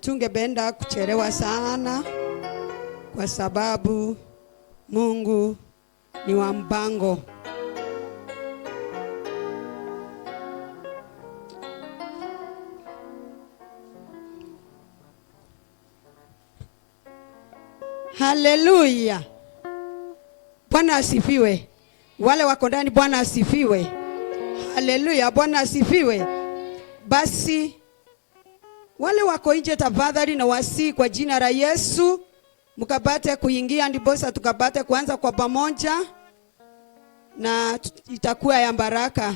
Hatungependa kuchelewa sana kwa sababu Mungu ni wa mpango. Haleluya. Bwana asifiwe. Wale wako ndani, Bwana asifiwe. Haleluya, Bwana asifiwe. Basi wale wako nje, tafadhali na wasi kwa jina la Yesu mkapate kuingia, ndiposa tukapate kuanza kwa pamoja na itakuwa ya baraka.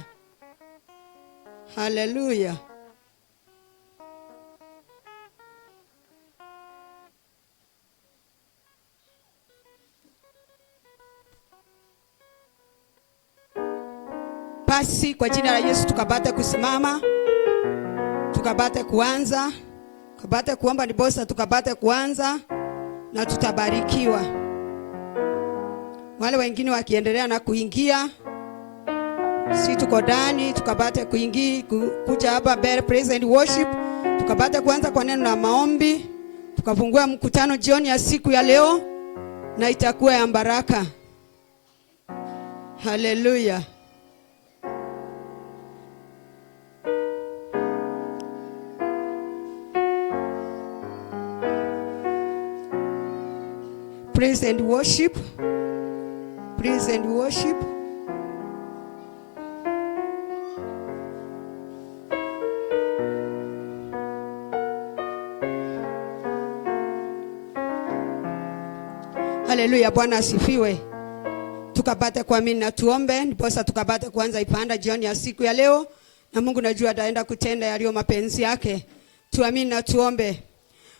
Haleluya. Basi kwa jina la Yesu tukapate kusimama, tukapate kuanza, tukapate kuomba, ndiposa tukapate kuanza na tutabarikiwa. Wale wengine wakiendelea na kuingia, si tuko ndani, tukapate kuingia kuja hapa mbele praise and worship, tukapate kuanza kwa neno na maombi, tukafungua mkutano jioni ya siku ya leo na itakuwa ya baraka. Haleluya. Praise and worship. Praise and worship. Haleluya, Bwana asifiwe. Tukapate kuamini na tuombe, ndiposa tukapate kuanza ipanda jioni ya siku ya leo, na Mungu najua ataenda kutenda yaliyo mapenzi yake. Tuamini na tuombe.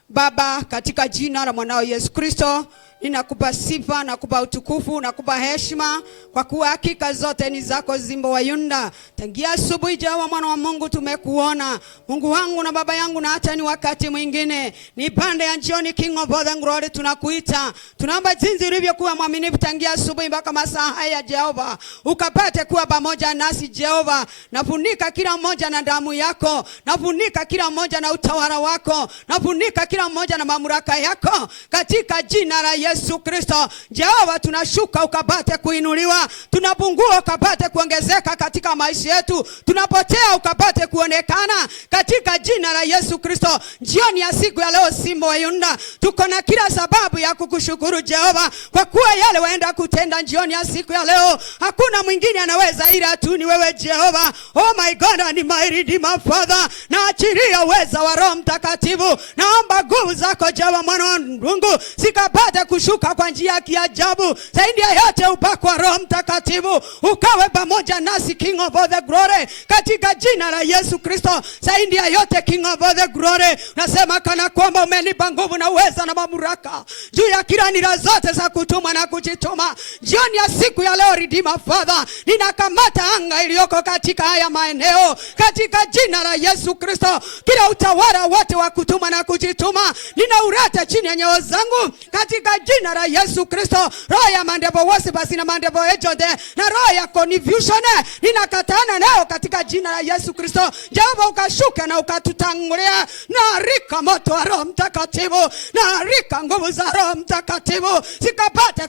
Baba, katika jina la mwanao Yesu Kristo, ninakupa sifa, nakupa utukufu, nakupa heshima, kwa kuwa hakika zote ni zako Zimbo wa Yuda. Tangia asubuhi Jehova mwana wa Mungu tumekuona. Mungu wangu na baba yangu, na hata ni wakati mwingine ni pande ya jioni, King of all the glory tunakuita. Tunaomba jinsi ulivyokuwa mwaminifu tangia asubuhi mpaka masaa haya Jehova, ukapate kuwa pamoja nasi Jehova. Nafunika kila mmoja na damu yako, nafunika kila mmoja na utawala wako, nafunika kila mmoja na mamlaka yako katika jina la Yesu Kristo. Jehova tunashuka ukapate kuinuliwa, tunapungua ukapate kuongezeka katika maisha yetu, tunapotea ukapate kuonekana katika jina la Yesu Kristo. Jioni ya siku ya leo Simba wa Yuda, tuko na kila sababu ya kukushukuru Jehova, kwa kuwa yale waenda kutenda jioni ya siku ya leo hakuna mwingine anaweza ila tu ni wewe Jehova. Oh my God and my Redeemer Father, na achilia uweza wa Roho Mtakatifu. Naomba nguvu zako Jehova mwana wa Mungu zikapate kushuka kwa njia ya kiajabu. Zaidi ya yote upako wa Roho Mtakatifu ukawe pamoja nasi King of all the glory, katika jina la Yesu Kristo. Zaidi ya yote King of all the glory, nasema kana kwamba umenipa nguvu na uweza na mamlaka juu ya kila nira zote za kutuma na kujituma. Jioni ya siku ya leo Redeemer Father, ninakamata anga iliyoko katika haya maeneo katika jina la Yesu Kristo. Kila utawala wote wa kutuma na kujituma ninaurata chini ya nyayo zangu katika jina la Yesu Kristo. Roho ya mandevo wasi basi na mandevo ejode na roho ya confusion ninakatana nao katika jina la Yesu Kristo. Jehova ukashuka na ukatutangulia, na rika moto wa Roho Mtakatifu, na rika nguvu za Roho Mtakatifu zikapate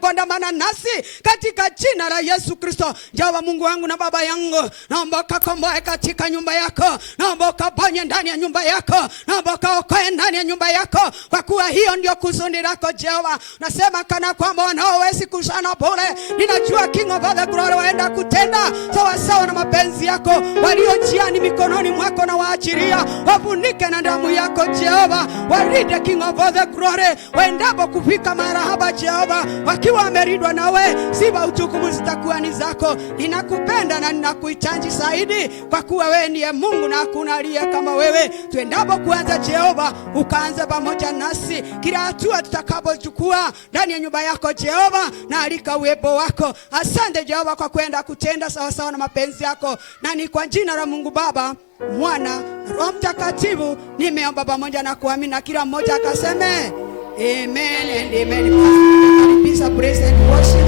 kuandamana nasi katika jina la Yesu Kristo. Jehova Mungu wangu na baba yangu, naomba ukakomboe katika nyumba yako, naomba ukaponye ndani ya nyumba yako, naomba ukaokoe ndani ya nyumba yako, kwa kuwa hiyo ndio kusudi lako Jehova. Nasema kana kwamba wanaowezi kushana bure, ninajua King of all the glory waenda kutenda sawa sawa na mapenzi yako. Walio njiani mikononi mwako na waachilia, wafunike na damu yako Jehova. Walinde King of all the glory waendapo kufika marahaba Jehova, wakiwa wamelindwa nawe, sifa utukufu zitakuwa ni zako. Ninakupenda na ninakuhitaji zaidi, kwa kuwa wewe ndiye Mungu na hakuna aliye kama wewe. Tuendapo kuanza Jehova, ukaanze pamoja nasi kila hatua tutakapochukua ndani ya nyumba yako Jehova, na alika uwepo wako. Asante Jehova kwa kwenda kutenda sawa sawa na mapenzi yako, na ni kwa jina la Mungu Baba, Mwana, Roho Mtakatifu nimeomba pamoja na kuamini, na kila mmoja akaseme amen and amen. Peace, praise and worship.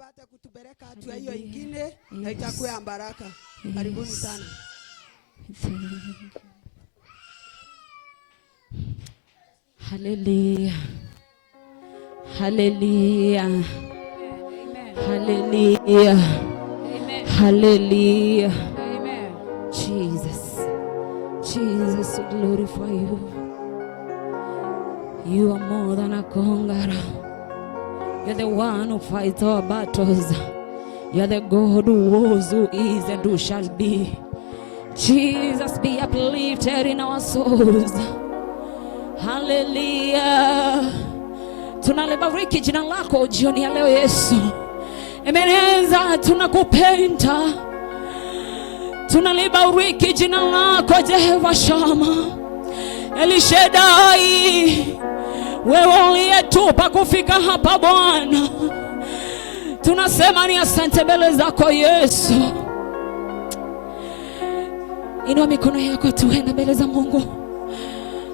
tukapate kutupeleka hatua hiyo ingine na itakuwa baraka. Karibuni sana. Hallelujah. Hallelujah. Hallelujah. Amen. Hallelujah. Amen. Jesus. Jesus, we glorify you. You are more than a conqueror. You're the one who fights our battles. You're the God who was, who is, and who shall be. Jesus, be uplifted in our souls. Hallelujah. Tunalibariki jina lako jioni ya leo Yesu. Ebeneza, tunakupenda. Tunalibariki jina lako Jehova Shama. El Shaddai, wewe uliyetupa kufika hapa Bwana. Tunasema ni asante mbele zako Yesu. Inua mikono yako tuende mbele za Mungu.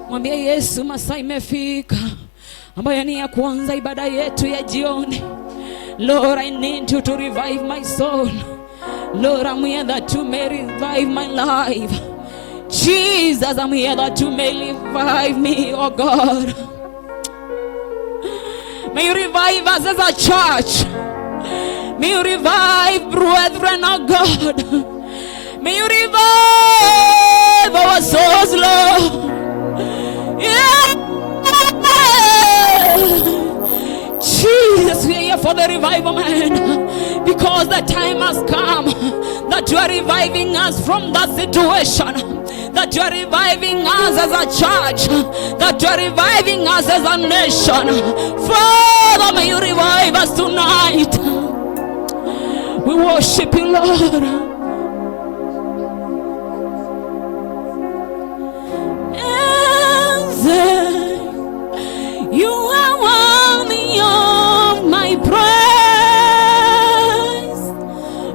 Mwambie Yesu, masaa imefika ambayo ni ya kuanza ibada yetu ya jioni. Lord, I need you to revive my soul. Lord, I'm here that you may revive my life. Jesus, I'm here that you may revive me, oh God. May you revive us as a church. May you revive brethren, oh God. May you revive our souls, Lord. Yeah. Jesus, we are here for the revival, man. Because the time has come that you are reviving us from that situation. That you are reviving us as a church. That you are reviving us as a nation. Father, may you revive us tonight. We worship you, Lord. You are worthy of my praise.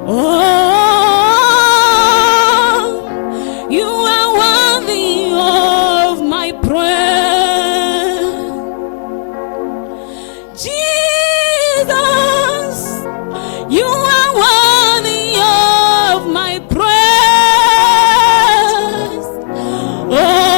Oh, you are worthy of my praise. Jesus, you are worthy of my praise. Oh,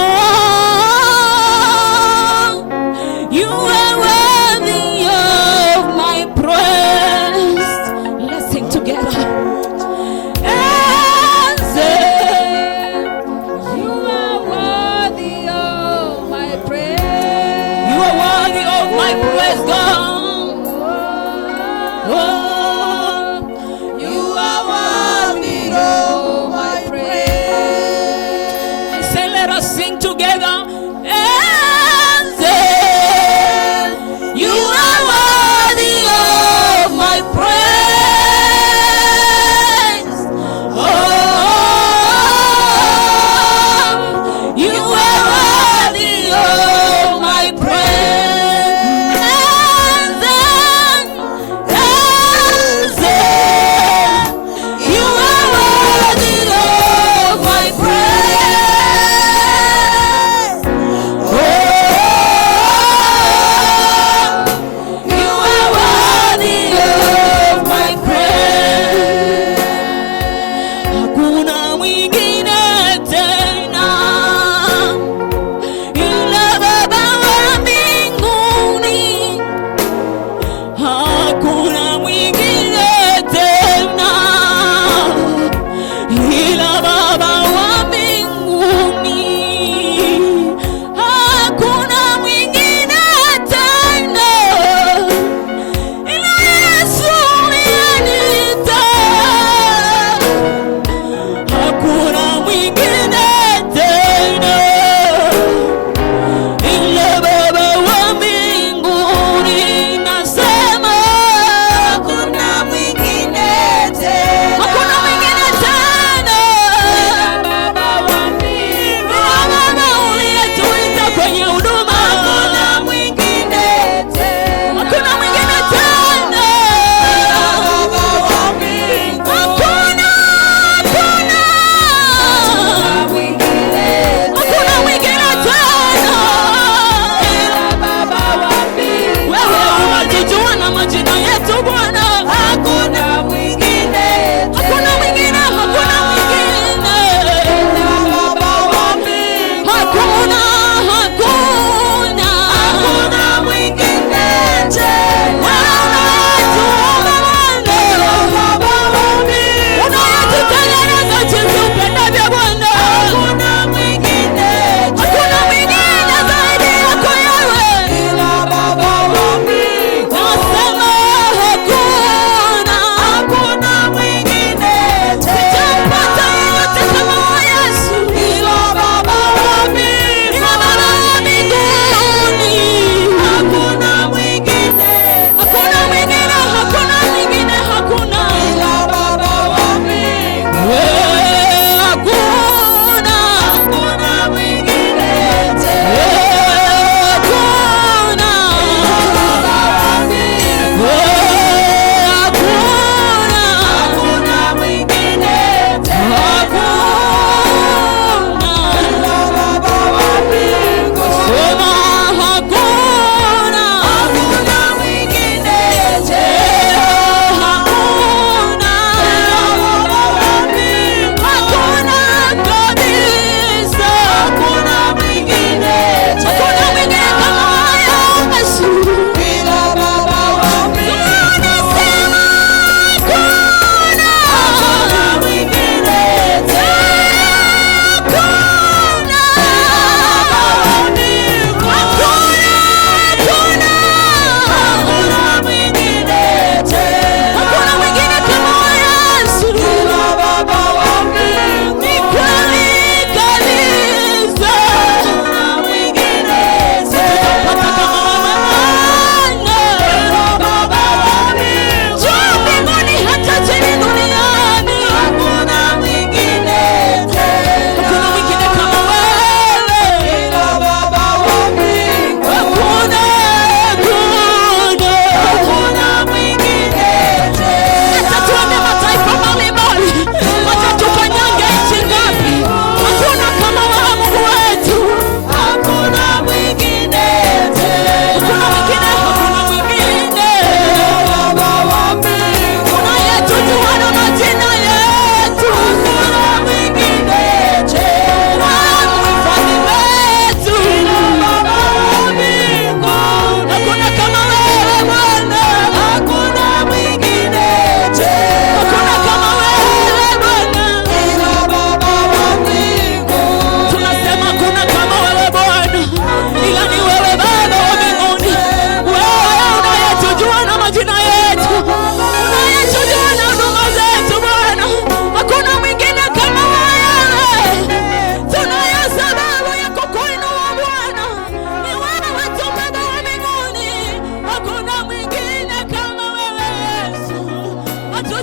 sing together and say, you are worthy of my praise.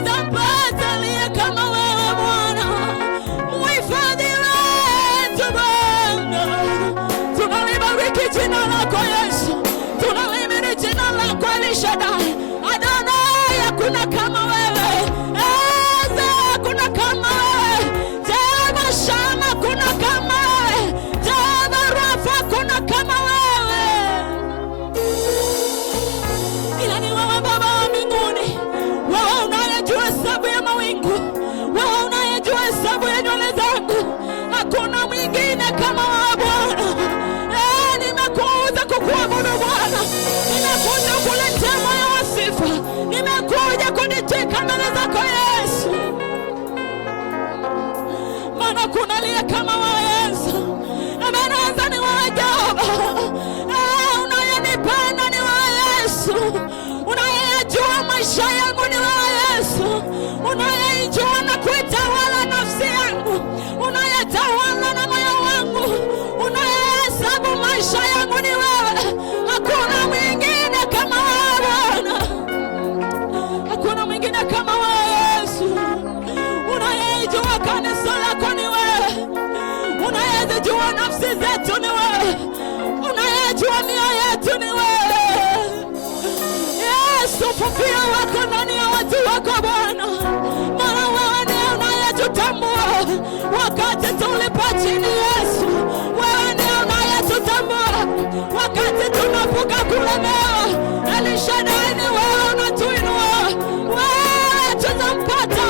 hatujampata aliye kama wewe Bwana, muhifadhi wetu Bwana. Tunalibariki jina lako Yesu, tunalihimidi jina lako El Shaddai. Adonai, hakuna kama wewe. Eze, hakuna kama wewe. Jehova Shama, hakuna kama wewe. Jehova Rafa, hakuna kama wewe. Ila ni wewe Baba wa mbinguni, wewe unayejua hesabu ya mawingu, wewe unayejua hesabu ya nywele zangu. Hakuna mwingine kama wewe Bwana. Nimekuja kukuabudu Bwana, nimekuja kukuletea moyo wa sifa, nimekuja kunitwika mbele zako Yesu, maana kuna aliye kama wewe Yesu. Ebeneza ni wewe Jehova, unayenipenda ni wewe Yesu, unayejua maisha yangu ni wewe Yesu, unayejua na kuitawala nafsi yangu, unayetawala na moyo wangu, unayehesabu maisha yangu ni wewe. Hakuna mwingine kama wewe Bwana, hakuna mwingine kama wewe Yesu. Unayejua kanisa lako ni wewe, unayejua nafsi zetu ni wewe, unayejua mioyo yetu ni wewe Yesu. Ufufio wako ndani ya watu wako Bwana, maana wewe ndiye unayetutambua wakati tulipo chini Yesu. Wewe ndiye unayetutambua wakati tunapuka kulemewa. El Shaddai, ni wewe unatuinua. Wewe tunampata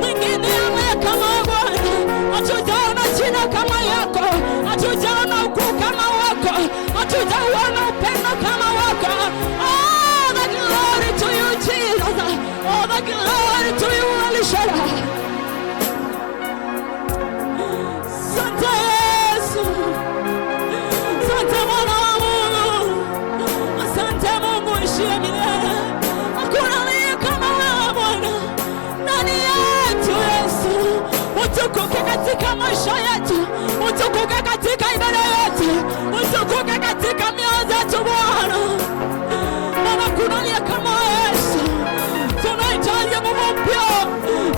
mwingine aliye kama Bwana. Hatujaona jina kama yako, hatujaona ukuu kama wako, hatujaona upendo kama wako. All the glory to you Jesus, all the glory to you El Shaddai. Asante Yesu, asante Bwana wa Mungu, asante Mungu ishie milele. Hakuna aliye kama wewe Bwana ndani yetu Yesu. Utukuke katika maisha yetu, utukuke katika ibada yetu, utukuke katika mioyo zetu Bwana, maana hakuna aliye kama Yesu. Tunahitaji nguvu mpya,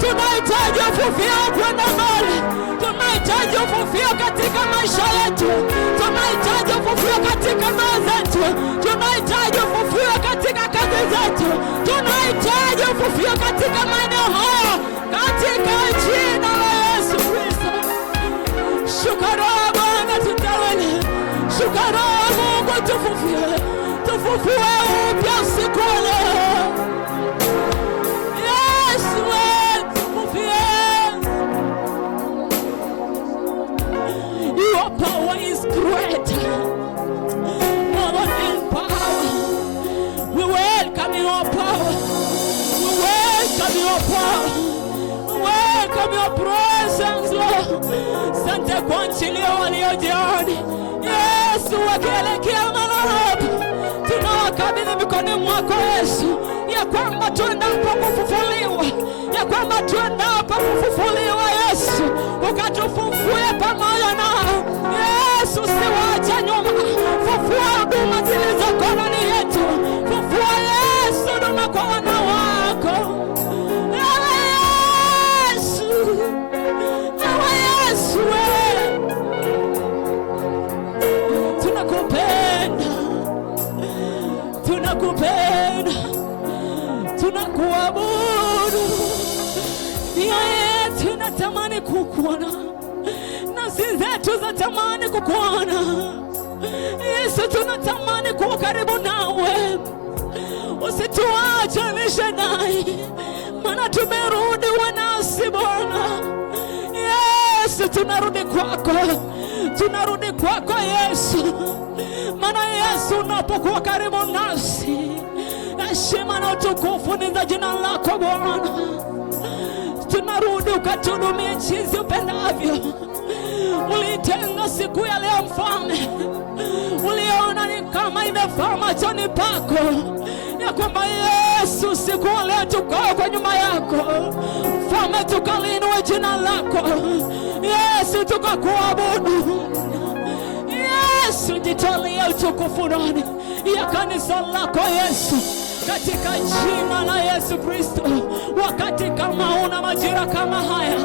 tunahitaji ufufio kwenda mbele, tunahitaji ufufio katika maisha yetu, tunahitaji ufufio katika ndoa zetu, tunahitaji ufufio katika kazi zetu, tunahitaji ufufio katika maeneo haya, katika jina la Yesu Kristo. Shuka Roho Bwana tutawale, shuka Roho Mungu tufufie, tufufue upya siku ya leo Yesu wetu, tufufie. Your power is greater, more than any power. We welcome your power, we welcome your power, we welcome your presence Lord. Asante kwa njia waliojioni Yesu, wakielekea mahali tunawakabidhi mikononi mwako Yesu, ya kwamba tuendapo kufufuliwa, ya kwamba tuendapo kufufuliwa Yesu, ukatufufue pamoja nao Yesu, siwache nyuma. Fufua huduma zilizoko ndani yetu, fufua Yesu huduma kwa wana wako. Ewe Yesu, ewe Yesu, tunakupenda, tunakupenda, tunakuabudu. Nia yetu inatamani kukuona, nafsi zetu zatamani kukuona Yesu, tunatamani kuwa karibu nawe. Usituache El Shaddai, maana tumerudi uwe nasi Bwana Yesu. Tunarudi kwako, tunarudi kwako Yesu, maana Yesu unapokuwa karibu nasi, heshima na utukufu ni za jina lako Bwana. Tunarudi ukatuhudumie jinsi upendavyo. Ulitenga siku ya leo Mfalme, uliona ni kama imefaa machoni pako, ya kwamba Yesu siku ya leo tukao kwa nyuma yako Mfalme, tukalinue jina lako Yesu, tukakuabudu Yesu. Jitolee utukufu ndani ya kanisa lako Yesu, katika jina la Yesu Kristo. Wakati kama una majira kama haya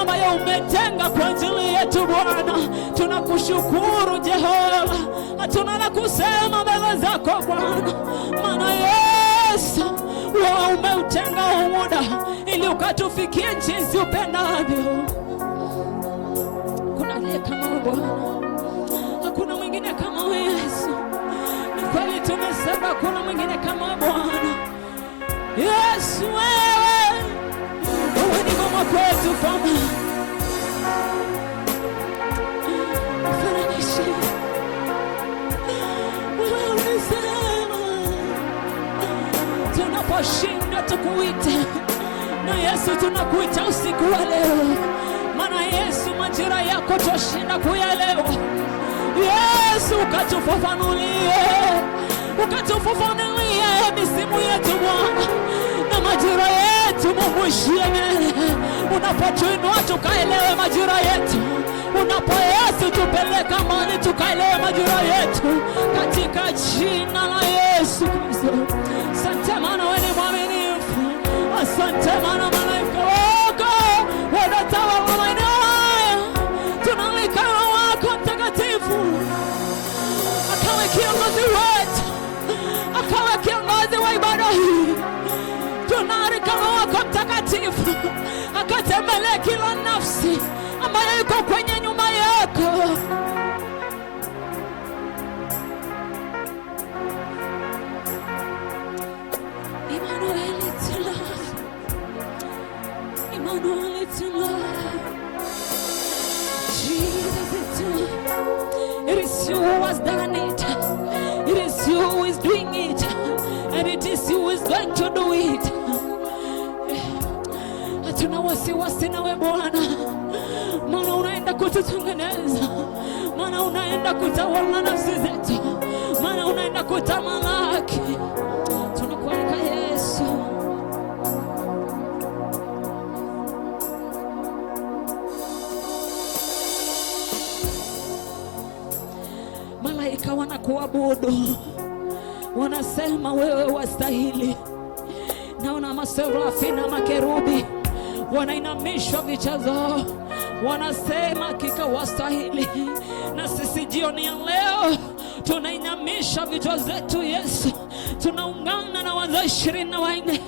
ambayo umetenga kwa ajili yetu Bwana, tunakushukuru Jehova. Hatuna la kusema mbele zako Bwana, maana Yesu wewe umeutenga muda ili ukatufikie jinsi upendavyo. Kuna aliye kama Bwana, hakuna mwingine kama Yesu. Ni kweli tumesema kuna mwingine kama Bwana. Yesu wewe ni ngoma kwetu Bwana. Tunaposhinda tukuite, na Yesu tunakuita usiku wa leo, maana Yesu majira yako twashinda kuyaelewa. Yesu ukatufafanulie misimu yetu Bwana na majira yetu. Mungu ishie unapotuinua tukaelewe majira yetu, unapo Yesu tupeleka mali tukaelewe majira yetu, katika jina la Yesu Kristo. Asante maana wewe ni mwaminifu, asante maana malaika wako wanatawala maeneo haya. Tunalika Roho wako Mtakatifu akawe kiongozi wetu, akawe kiongozi wa ibada hii. Tunalika Roho wako Mtakatifu akatembelee kila nafsi ambayo iko kwenye nyumba yako. It is you who has done it. It is you who is doing it. And it is you who is going to do it. Hatuna wasiwasi nawe Bwana, maana unaenda kututengeneza, maana unaenda kutawala nafsi zetu, maana unaenda kutamalaki. Tunakualika Yesu. Malaika wanakuabudu, wanasema wewe wastahili. Naona maserafi na makerubi wanainamishwa vichwa zao, wanasema hakika wastahili. Na sisi jioni ya leo tunainamisha vichwa zetu Yesu, tunaungana na wazee 24,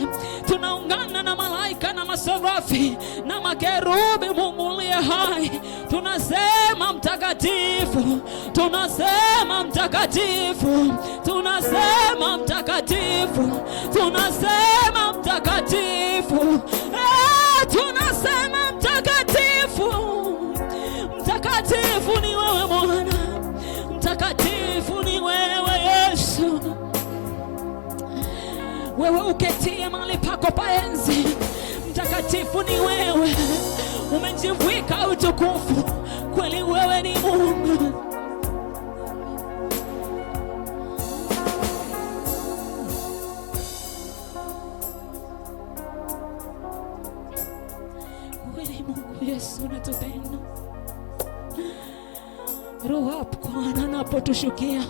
tunaungana na malaika na maserafi na makerubi. Mungu uliye hai, tunasema mtakatifu, tunasema mtakatifu, tunasema mtakatifu, tunasema mtakatifu, tunasema mtakatifu. Mtakatifu ni wewe Bwana, mtakatifu ni wewe Yesu. Wewe uketie mahali pako pa enzi, mtakatifu ni wewe. Umejivika utukufu, kweli wewe ni Mungu. Wewe ni Mungu Yesu, unatupenda. Roho yako anapotushukia,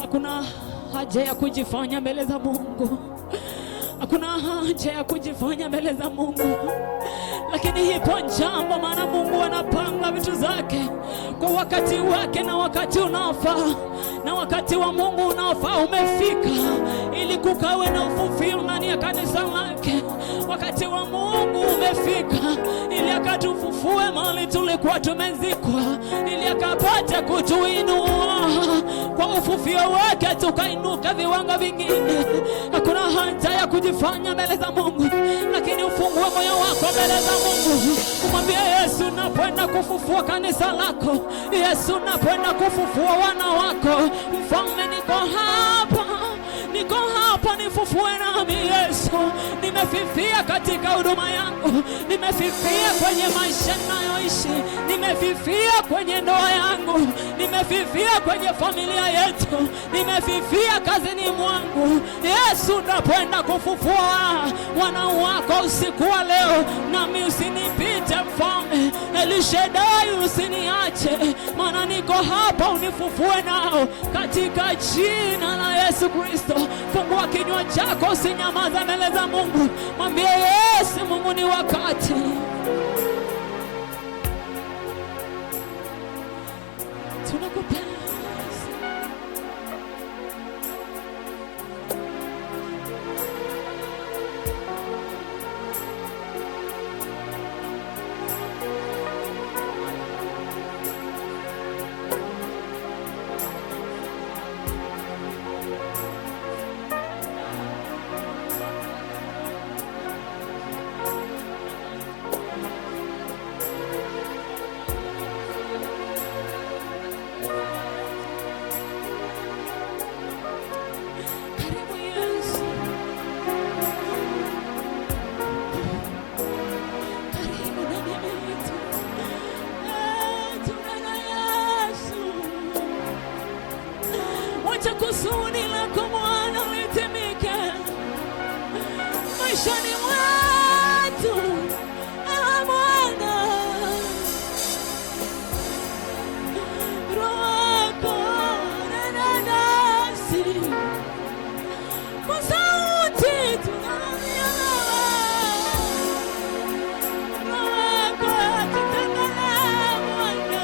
hakuna haja ya kujifanya mbele za Mungu, hakuna haja ya kujifanya mbele za Mungu. Lakini ipo jambo, maana Mungu anapanga vitu zake kwa wakati wake na wakati unaofaa, na wakati wa Mungu unaofaa umefika ili kukawe na ufufio ndani ya kanisa lake. Wakati wa Mungu umefika ili akatufufue mahali tulikuwa tumezikwa, ili akapate kutuinua kwa ufufio wake tukainuka viwango vingine. Hakuna haja ya kujifanya mbele za Mungu, lakini ufungue moyo wako mbele za Mungu, umwambie Yesu, napoenda kufufua kanisa lako. Yesu, napoenda kufufua wana wako. Mfalme, niko hapa, niko hapa, nifufue nami Yesu. Nimefifia katika huduma yangu, nimefifia kwenye maisha ninayoishi, nimefifia kwenye ndoa yangu, nimefifia kwenye familia yetu, nimefifia kazini mwangu. Yesu, napoenda kufufua wana wako usiku wa leo, nami usinipite Mfalme. El Shaddai, usiniache, maana niko hapa, unifufue nao katika jina la Yesu Kristo. Fungua kinywa chako, usinyamaza mbele za Mungu. Mwambie Yesu, Mungu ni wakati. Tunakupenda. Kusudi lako Bwana litimike maishani mwetu, Bwana. Roho yako nena nasi kwa sauti tunalia nawe. Roho yako atutembelea Bwana.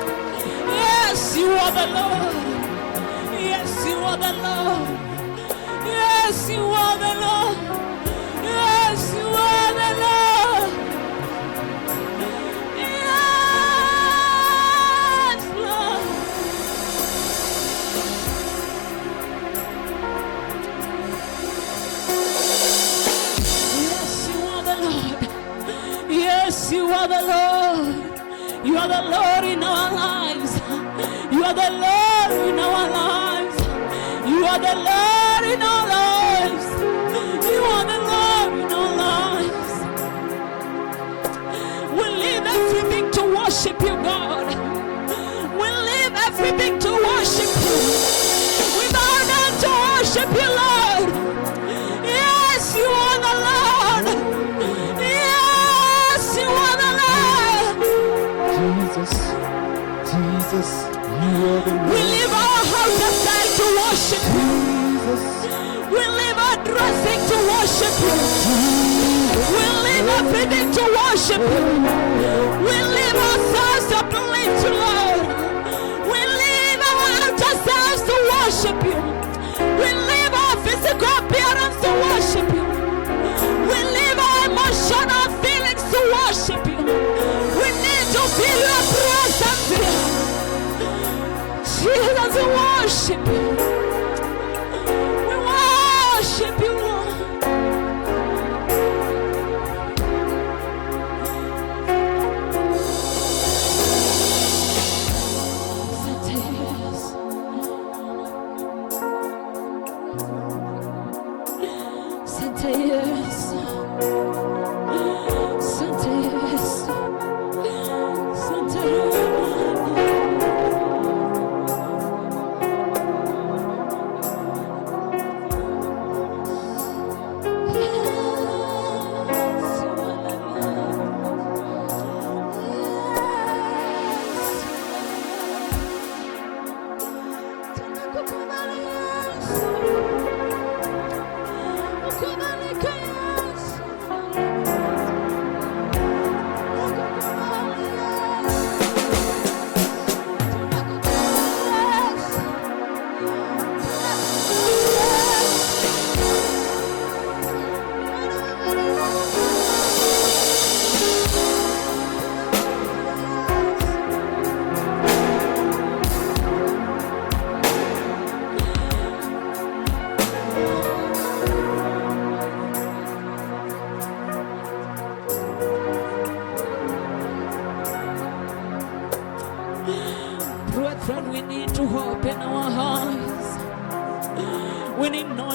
Yes, you are the Lord. Yes, you are the Lord. Yes, you are the Lord. Yes, you are the Lord. Yes, Lord. Yes, you are the Lord. Yes, you are the Lord. You are the Lord in our lives. You are the Lord in our lives. You are the Lord in our lives. You are the Lord in our lives. We leave everything to worship you, God. We leave everything to worship you. We bow down to worship you, Lord. Yes, you are the Lord. Yes, you are the Lord. Jesus, you are the Lord. We leave our house aside to worship you. We leave our dressing to worship you. We leave everything to worship you. We leave ourselves to please you, Lord. We leave our outer selves to worship you. We leave our physical appearance to worship you. We leave our emotional feelings to worship you. We need to feel your presence here. Jesus, we worship you. We worship you, Lord. Sante Yesu. Sante Yesu. Sante Yesu. Yes.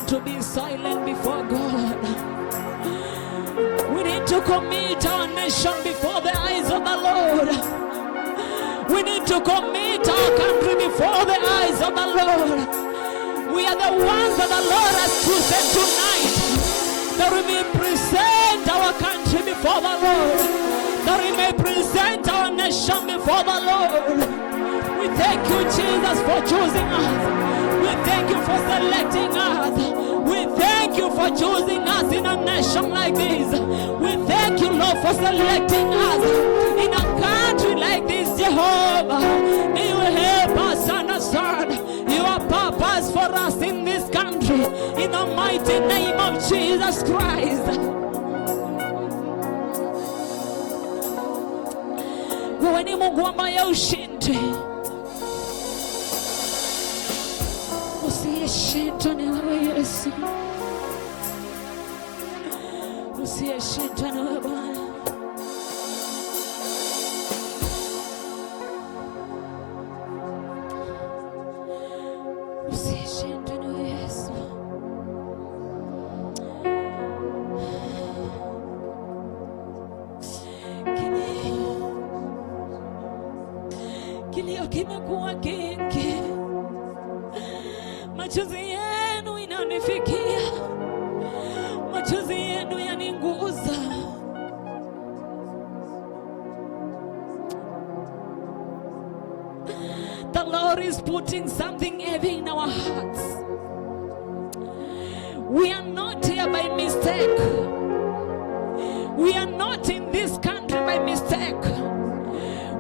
want to be silent before God. We need to commit our nation before the eyes of the Lord. We need to commit our country before the eyes of the Lord. We are the ones that the Lord has chosen tonight, that we may present our country before the Lord, that we may present our nation before the Lord. We thank you, Jesus, for choosing us. We thank you for selecting us. We thank you for choosing us in a nation like this. We thank you, Lord, for selecting us in a country like this, Jehovah. May you help us understand your purpose for us in this country, in the mighty name of Jesus Christ. Wewe ni Mungu ambaye ushindi. Usiyeshindwa ni wewe Yesu. Usiyeshindwa ni wewe Bwana. Usiyeshindwa ni wewe Yesu. Kilio kimekuwa kingi, machozi yenu inanifikia, machozi yenu yaninguza. The Lord is putting something heavy in our hearts. We are not here by mistake. We are not in this country by mistake.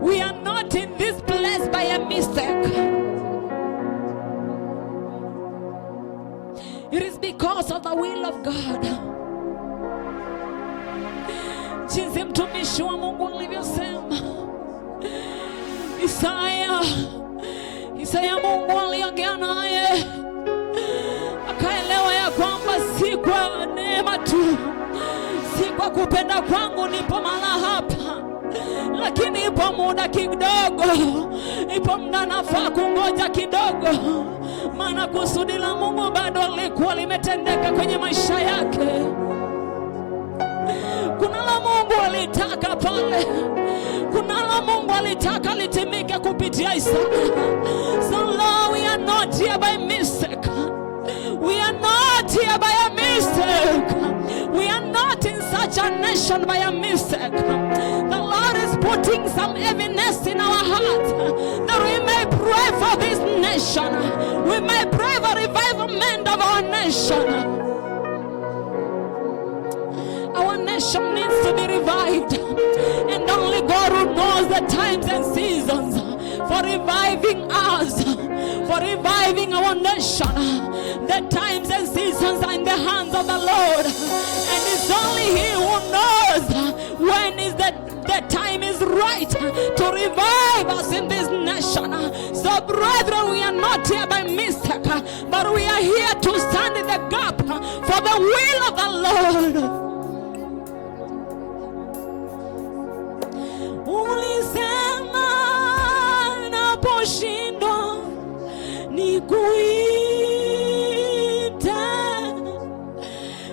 We are not in this place by a mistake. It is because of the will of God. Jinsi mtumishi wa Mungu alivyosema, Isaya Mungu aliongea naye, akaelewa ya kwamba si kwa neema tu, si kwa kupenda kwangu nipo mahali hapa, lakini ipo muda kidogo, ipo muda nafaa kungoja kidogo, maana kusudi la Mungu bado lilikuwa limetendeka kwenye maisha yake. Kuna la Mungu alitaka pale, kuna la Mungu alitaka litimike kupitia Isaya. So Lord, we are not here by mistake. We are not here by a mistake. We are not in such a nation by a mistake. The Lord is putting some heaviness in our hearts, that we may pray for this nation. We may pray for revival of our nation. Our nation needs to be revived, and only God who knows the times and seasons for reviving us, for reviving our nation. The times and seasons are in the hands of the Lord, and it's only He who knows when is the time is right to revive us in this nation. So brethren, we are not here by mistake, but we are here to stand in the gap for the will of the Lord. Ulisema naposhindwa nikuite,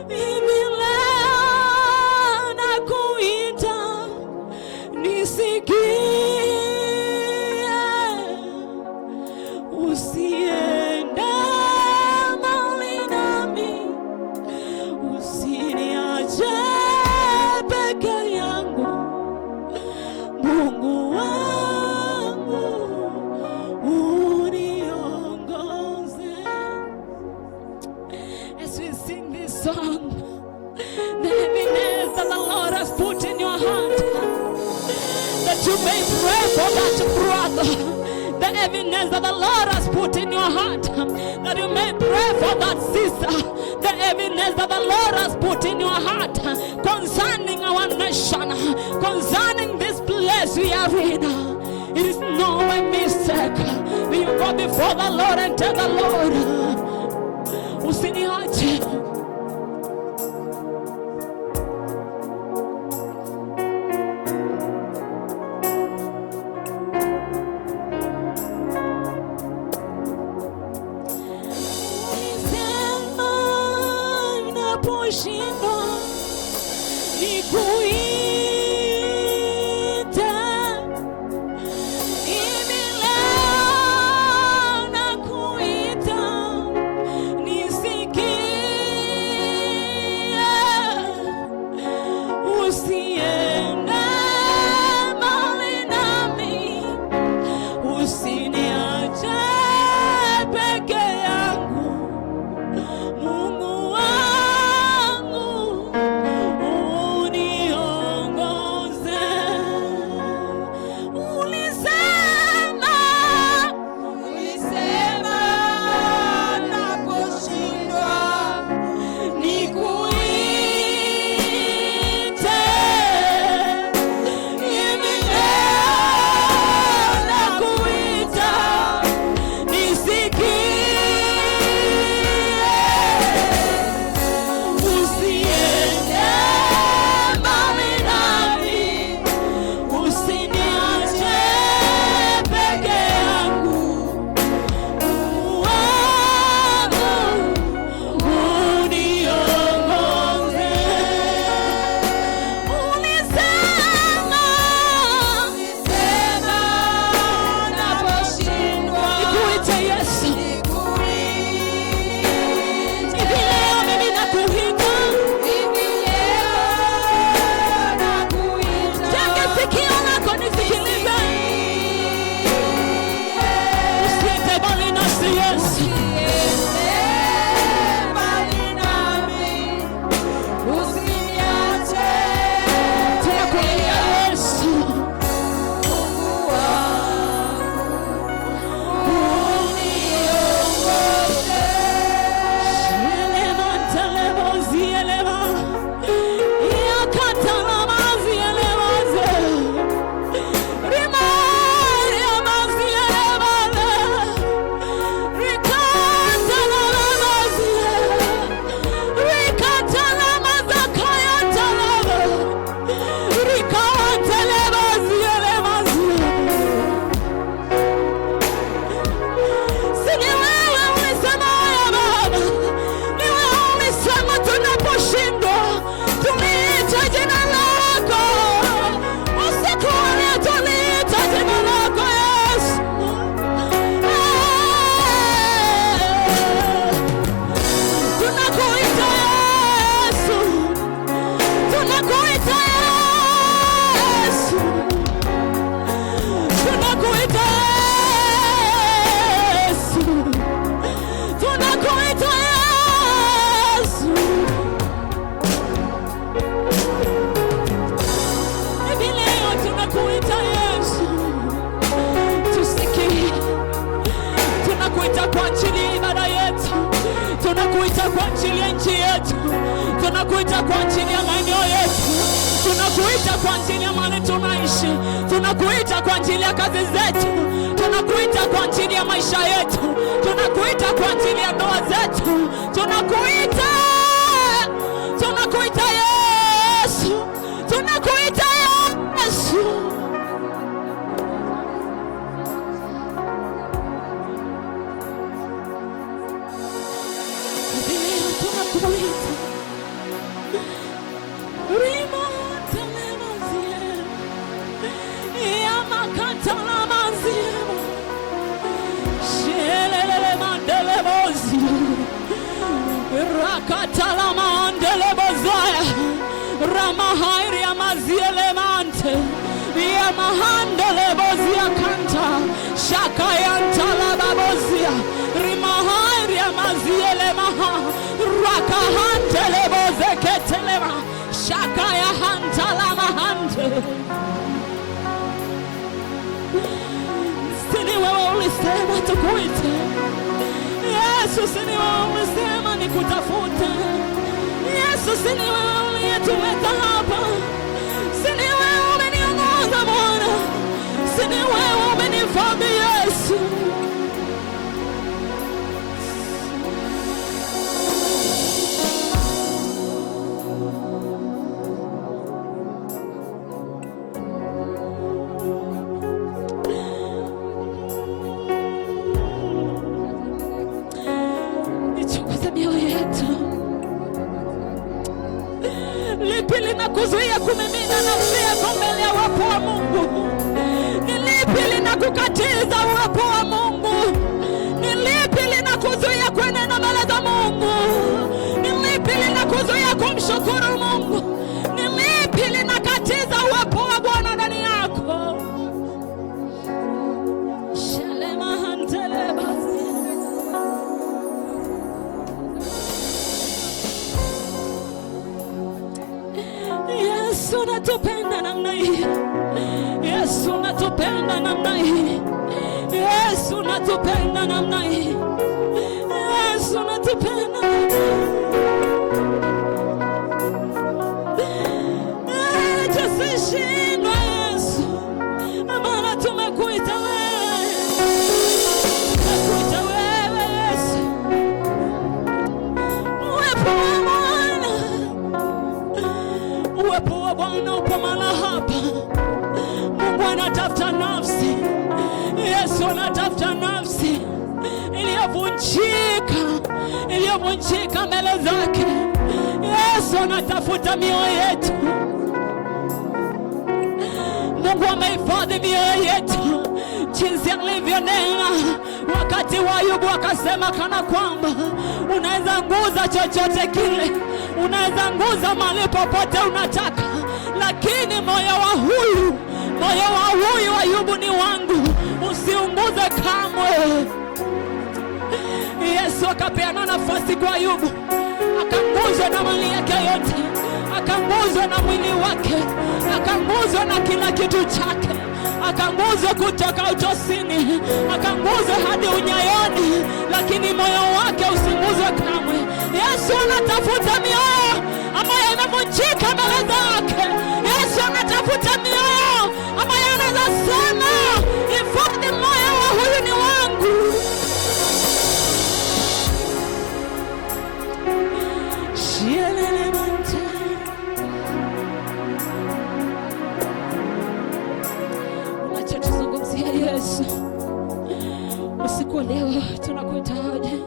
mimi leo nakuita nisikie. Usiende mbali nami, usiniache peke yangu, Mungu wangu uniongoze. As we sing this song, the heaviness that the Lord has put in your heart, that you may pray for that brother. The heaviness that the Lord has put in your heart, that you may pray for that sister. The heaviness that the Lord has put in your heart concerning our nation, concerning this place we are in. It is no mistake. Will you go before the Lord and tell the Lord, usiniache. Ulisema ninaposhindwa nikuite. Hivi leo nakuita, nisikie. Usiende mbali nami, usiniache peke yangu. Mungu wangu, uniongoze. Ulisema naposhindwa nikuite. Hivi leo nakuita, nisikie. Usiende mbali nami, usiniache peke yangu. Mungu wangu, uniongoze. Ulisema naposhindwa nikuite Yesu. Hivi leo mimi nakuita. Tega sikio lako nisikilize. Usiende mbali nasi Yesu. Tunakulia Yesu. Tunakuita kwa ajili ya nchi yetu. Tunakuita kwa ajili ya maeneo yetu. Tunakuita kwa ajili ya mahali tunaishi. Tunakuita kwa ajili ya kazi zetu. Tunakuita kwa ajili ya maisha yetu. Tunakuita kwa ajili ya ndoa zetu. Tunakuita. Tunakuita Yesu. Tunakuita Yesu. Sini wewe ulisema tukuite Yesu, sini wewe ulisema nikutafute Yesu, sini wewe uliyetuleta hapa, sini wewe umeniongoza Bwana, sini wewe umenifadhi Yesu. Lipi linakuzuia kumimina nafsi yako mbele ya uwepo wa Mungu? Ni lipi linakukatiza uwepo wa Mungu? Ni lipi linakuzuia kuenenda mbele za Mungu? Ni lipi linakuzuia kumshukuru Mungu? Ni lipi linakatiza uwepo wa Bwana ndani yako? Shalema hantele basi. Yesu natupenda namna hii. Yesu natupenda namna hii. Yesu natupenda namna hii. Yesu natupenda namna hii. Tusishindwe Yesu, maana tumekuita wewe. Tumekuita wewe Yesu. Uwepo wa Bwana, uwepo wa Bwana upo mahali hapa. Mungu anatafuta nafsi. Yesu anatafuta nafsi iliyovunjika mbele zake. Yesu anatafuta mioyo yetu. Mungu amehifadhi mioyo yetu jinsi alivyonena wakati wa Ayubu, akasema kana kwamba unaweza nguza chochote kile, unaweza nguza mahali popote unataka, lakini moyo wa huyu Ayubu ni wangu, usiunguze kamwe. Yesu akapeana nafasi kwa Ayubu, akanguzwa na mali yake yote, akanguzwa na mwili wake, akanguzwa na kila kitu chake, akanguzwa kutoka utosini, akanguzwa hadi unyayoni, lakini moyo wake usinguzwe kamwe. Yesu anatafuta mioyo ambayo imevunjika mbele zake. Yesu anatafuta mioyo ambayo anaweza sema, hifadhi moyo wa huyu ni wangu. Acha tuzungumzie Yesu usiku leo. Tunakuhitaji,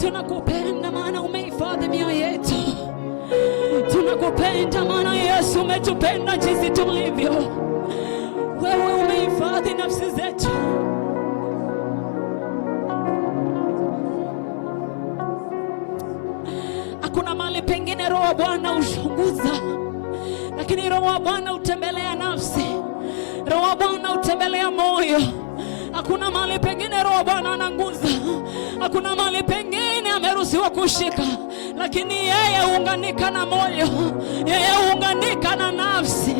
tunakupenda maana umehifadhi mioyo yetu. Tunakupenda maana Yesu umetupenda jinsi tulivyo. Wewe umehifadhi nafsi zetu. Hakuna mahali pengine Roho wa Bwana uchunguza, lakini Roho wa Bwana utembelea nafsi. Roho wa Bwana utembelea moyo. Hakuna mahali pengine Roho wa Bwana ananguza. Hakuna mahali pengine ameruhusiwa kushika, lakini yeye huunganika na moyo, yeye huunganika na nafsi.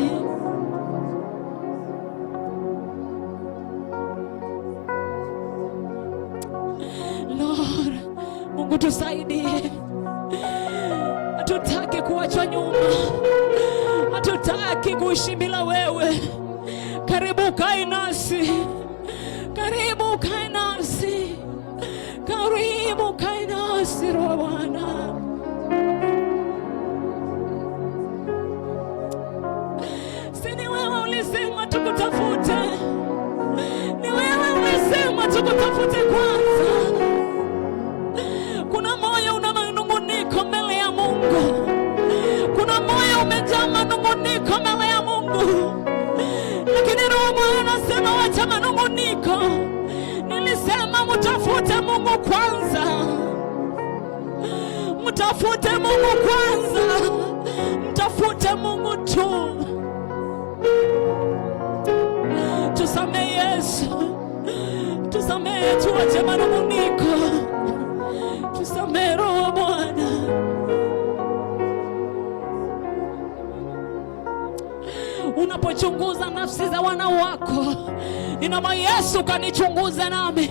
Lord, Mungu tusaidie. Hatutaki kuachwa nyuma, hatutaki kuishi bila wewe. Karibu kae nasi, karibu kae nasi, karibu kae nasi Roho Bwana. Si ni wewe ulisema tukutafute, ni wewe ulisema tukutafute kwanza. Kuna moyo una manunguniko mbele ya Mungu, kuna moyo umejaa manunguniko mbele ya Mungu, lakini Roho Bwana anasema wacha manunguniko. Nilisema mtafute Mungu kwanza, mtafute Mungu kwanza, mtafute Mungu tu. Tusamehe Yesu, tusamehe, tuache manunguniko, tusamehe Roho Bwana. Unapochunguza nafsi za wana wako, ninaomba Yesu kanichunguze nami,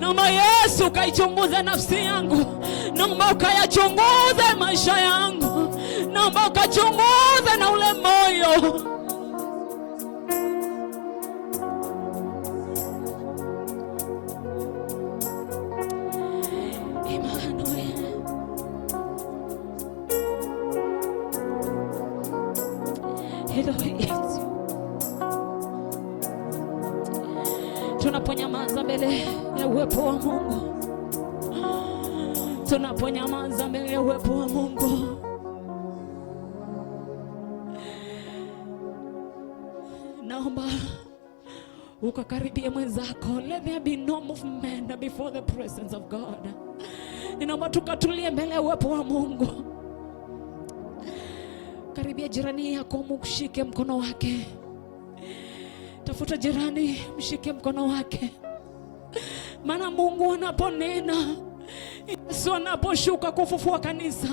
naomba Yesu kaichunguze nafsi yangu, naomba ukayachunguze maisha yangu, naomba ukachunguze na ule moyo. Tunaponyamaza mbele ya uwepo wa Mungu, tunaponyamaza mbele ya uwepo wa Mungu, ninaomba ukakaribia mwenzako. Let there be no movement before the presence of God. Ninaomba tukatulie mbele ya uwepo wa Mungu. Karibia jirani yako, mshike mkono wake. Tafuta jirani, mshike mkono wake. Maana Mungu anaponena, Yesu anaposhuka kufufua kanisa,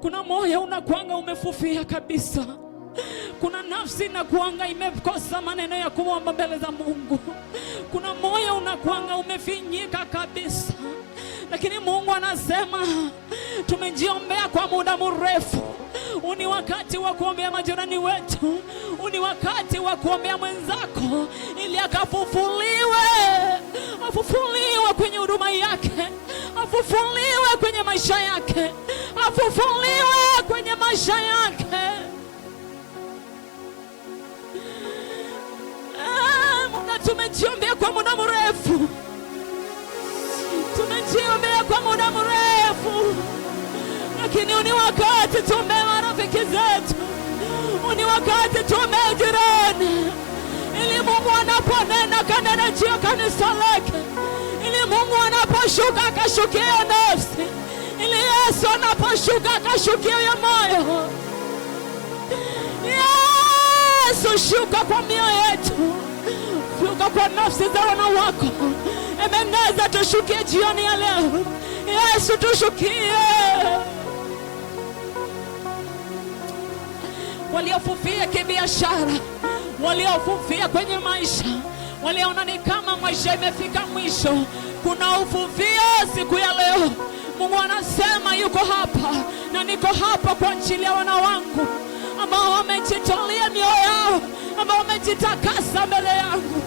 kuna moyo unakuanga umefufia kabisa. Kuna nafsi inakuanga imekosa maneno ya kuomba mbele za Mungu. Kuna moyo unakuanga umefinyika kabisa. Lakini Mungu anasema tumejiombea kwa muda mrefu. Uni wakati wa kuombea majirani wetu. Uni wakati wa kuombea mwenzako ili akafufuliwe. Afufuliwe kwenye huduma yake. Afufuliwe kwenye maisha yake. Afufuliwe kwenye maisha yake. Tumejiombea kwa muda mrefu. Tumejiombea kwa muda mrefu. Lakini uni wakati tuombee marafiki zetu. Uni wakati tuombee jirani. Ili Mungu anaponena kanena juu ya kanisa lake. Ili Mungu anaposhuka akashukia nafsi. Ili Yesu anaposhuka akashukia ya moyo. Yesu, shuka kwa mioyo yetu. Shuka kwa nafsi za wana wako. Emeneza tushukie jioni ya leo. Yesu, tushukie. Waliofufia kibiashara, waliofufia kwenye maisha, waliona ni kama maisha imefika mwisho, kuna ufufio siku ya leo. Mungu anasema yuko hapa, na niko hapa kwa ajili ya wana wangu ambao wamejitolea mioyo yao, ambao wamejitakasa mbele yangu.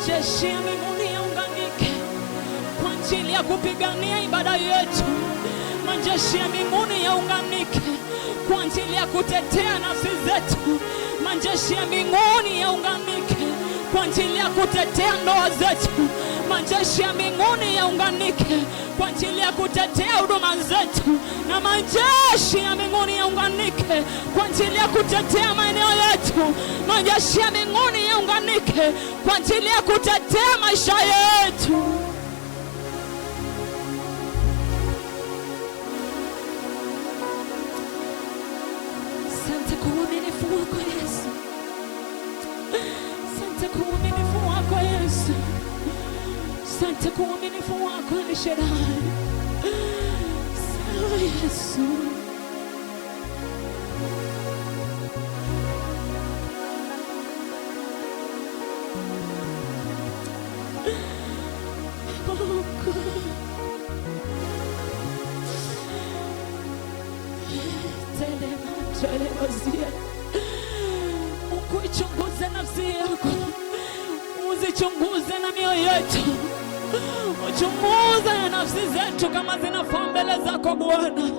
majeshi ya mbinguni yaunganike kwa ajili ya kupigania ibada yetu. Majeshi ya mbinguni yaunganike kwa ajili ya kutetea nafsi zetu. Majeshi ya mbinguni yaunganike kwa ajili ya kutetea ndoa zetu. Majeshi ya mbinguni yaunganike kwa ajili ya kutetea huduma zetu. Na majeshi ya mbinguni yaunganike kwa ajili ya kutetea maeneo yetu. Majeshi ya mbinguni yaunganike kwa ajili ya kutetea maisha yetu. Asante kwa uaminifu wako Yesu. Asante kwa uaminifu wako Yesu. Asante kwa uaminifu wako El Shaddai. Sawa Yesu. Mungu, ichunguze nafsi yako, uzichunguze na mioyo yetu, uchunguze nafsi zetu kama zinafaa mbele zako Bwana.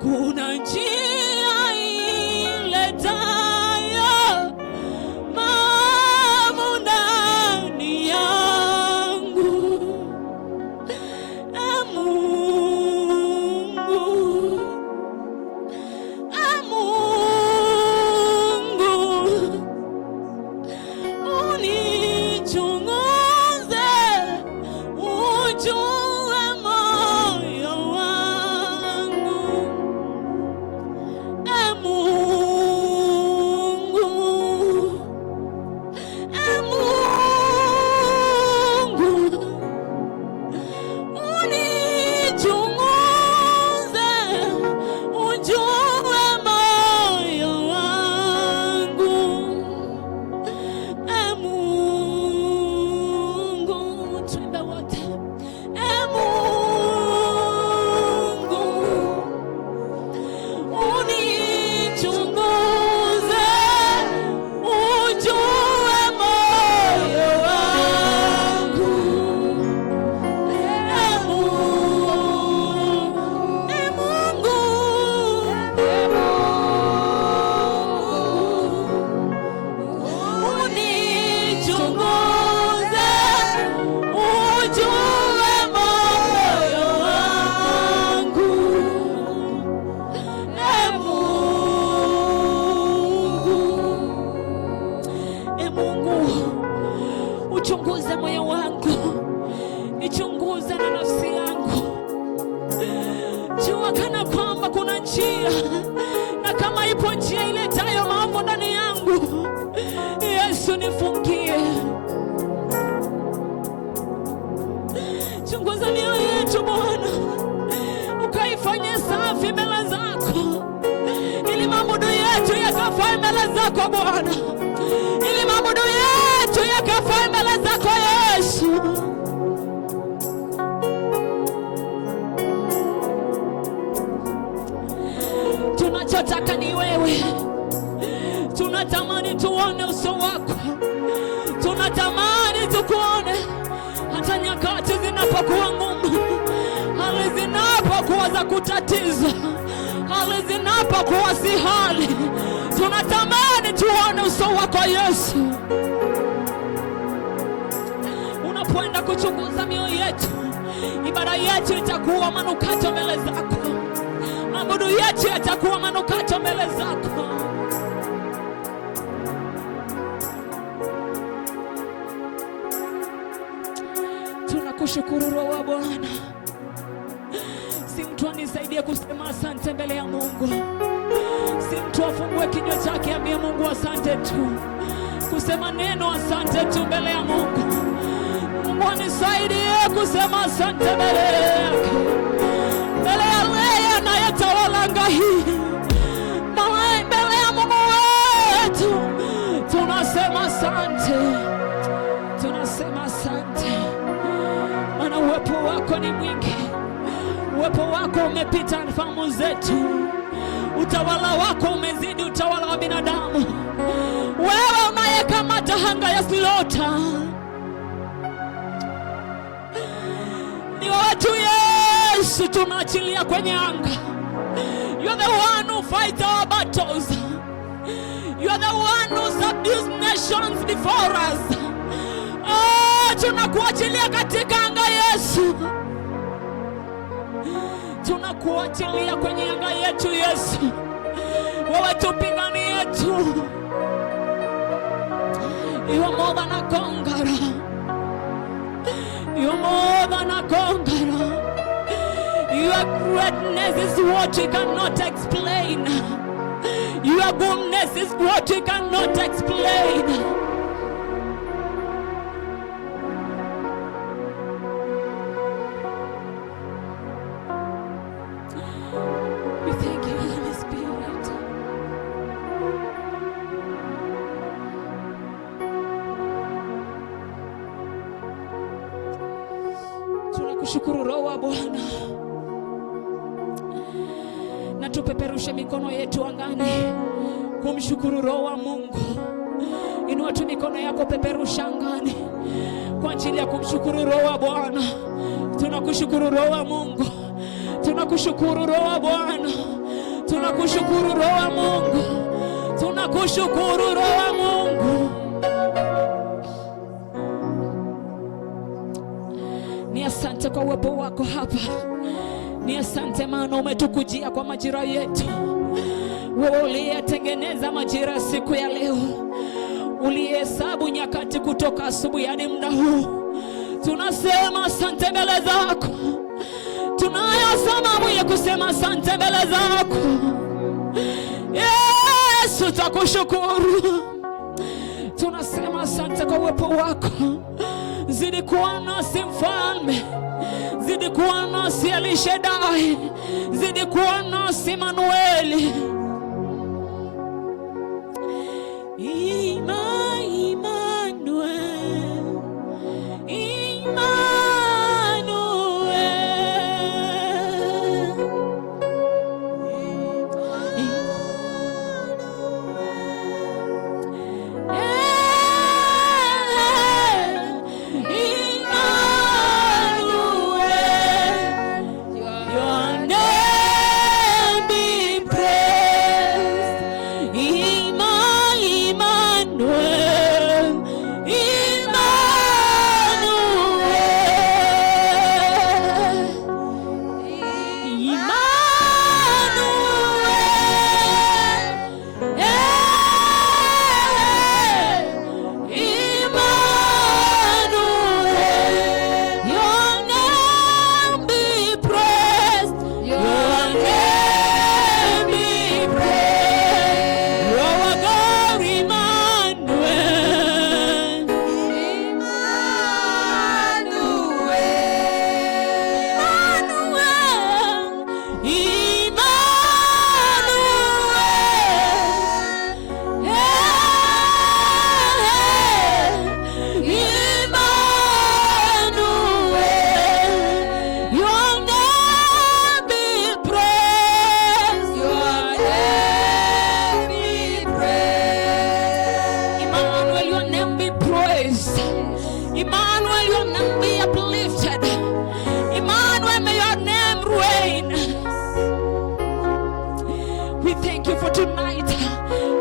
Kuna njia iletayo maajabu ndani yangu. Mungu, unichunguze, ujue moyo wangu. Uchunguze moyo wangu, ichunguze na nafsi yangu. Jua kana kwamba kuna njia, na kama ipo njia iletayo mambo ndani yangu, Yesu nifungie. Chunguza mioyo yetu Bwana, ukaifanye safi mbele zako, ili maabudu yetu yakafae mbele zako Bwana, ili maabudu yetu yakafae mbele zako Yesu. Tunachotaka ni wewe, tunatamani tuone uso wako, tunatamani tukuone hata nyakati zinapokuwa ngumu, hali zinapokuwa za kutatiza, hali zinapokuwa si hali, tunatamani tuone uso wako Yesu. Unapoenda kuchunguza mioyo yetu, ibada yetu itakuwa manukato mbele zako, maabudu yetu yatakuwa manukato mbele zako. Tunakushukuru Roho wa Bwana. Si mtu anisaidie kusema asante mbele ya Mungu, si mtu afungue kinywa chake ambie Mungu asante tu. kusema neno asante tu mbele ya Mungu. Mungu nisaidie kusema asante mbele yake, mbele ya yeye anayetawala anga hii, mbele ya Mungu wetu. Tunasema asante, tunasema asante, maana uwepo wako ni mwingi. Uwepo wako umepita fahamu zetu. Utawala wako umezidi utawala wa binadamu. Wewe unayekamata anga ya slota, ni wetu Yesu tunaachilia kwenye anga. You are the one who fights our battles. You are the one who subdues nations before us. Oh, tunakuachilia katika anga Yesu. Tunakuachilia kwenye anga yetu Yesu. Wewe tupiganie tu. You are more than a conqueror. You are more than a conqueror. Your greatness is what we cannot explain. Your goodness is what we cannot explain. We thank you, Holy Spirit. Tunakushukuru Roho wa Bwana. Na tupeperushe mikono yetu angani kumshukuru Roho wa Mungu. Inua tu mikono yako, peperusha angani kwa ajili ya kumshukuru Roho wa Bwana. Tunakushukuru Roho wa Mungu. Tunakushukuru Roho wa Bwana. Tunakushukuru Roho wa Mungu. Tunakushukuru Roho wa Mungu. Ni asante kwa uwepo wako hapa. Ni asante maana umetukujia kwa majira yetu. Wewe uliyetengeneza majira siku ya leo. Ulihesabu nyakati kutoka asubuhi hadi muda huu. Tunasema asante mbele zako. Tunayo sababu ya kusema asante mbele zako. Yesu tukushukuru. Tunasema asante kwa uwepo wako. Zidi kuwa nasi Mfalme. Zidi kuwa nasi El Shaddai. Zidi kuwa nasi Emanueli. Emmanuel, your name be uplifted. Emmanuel, may your name reign. We thank you for tonight.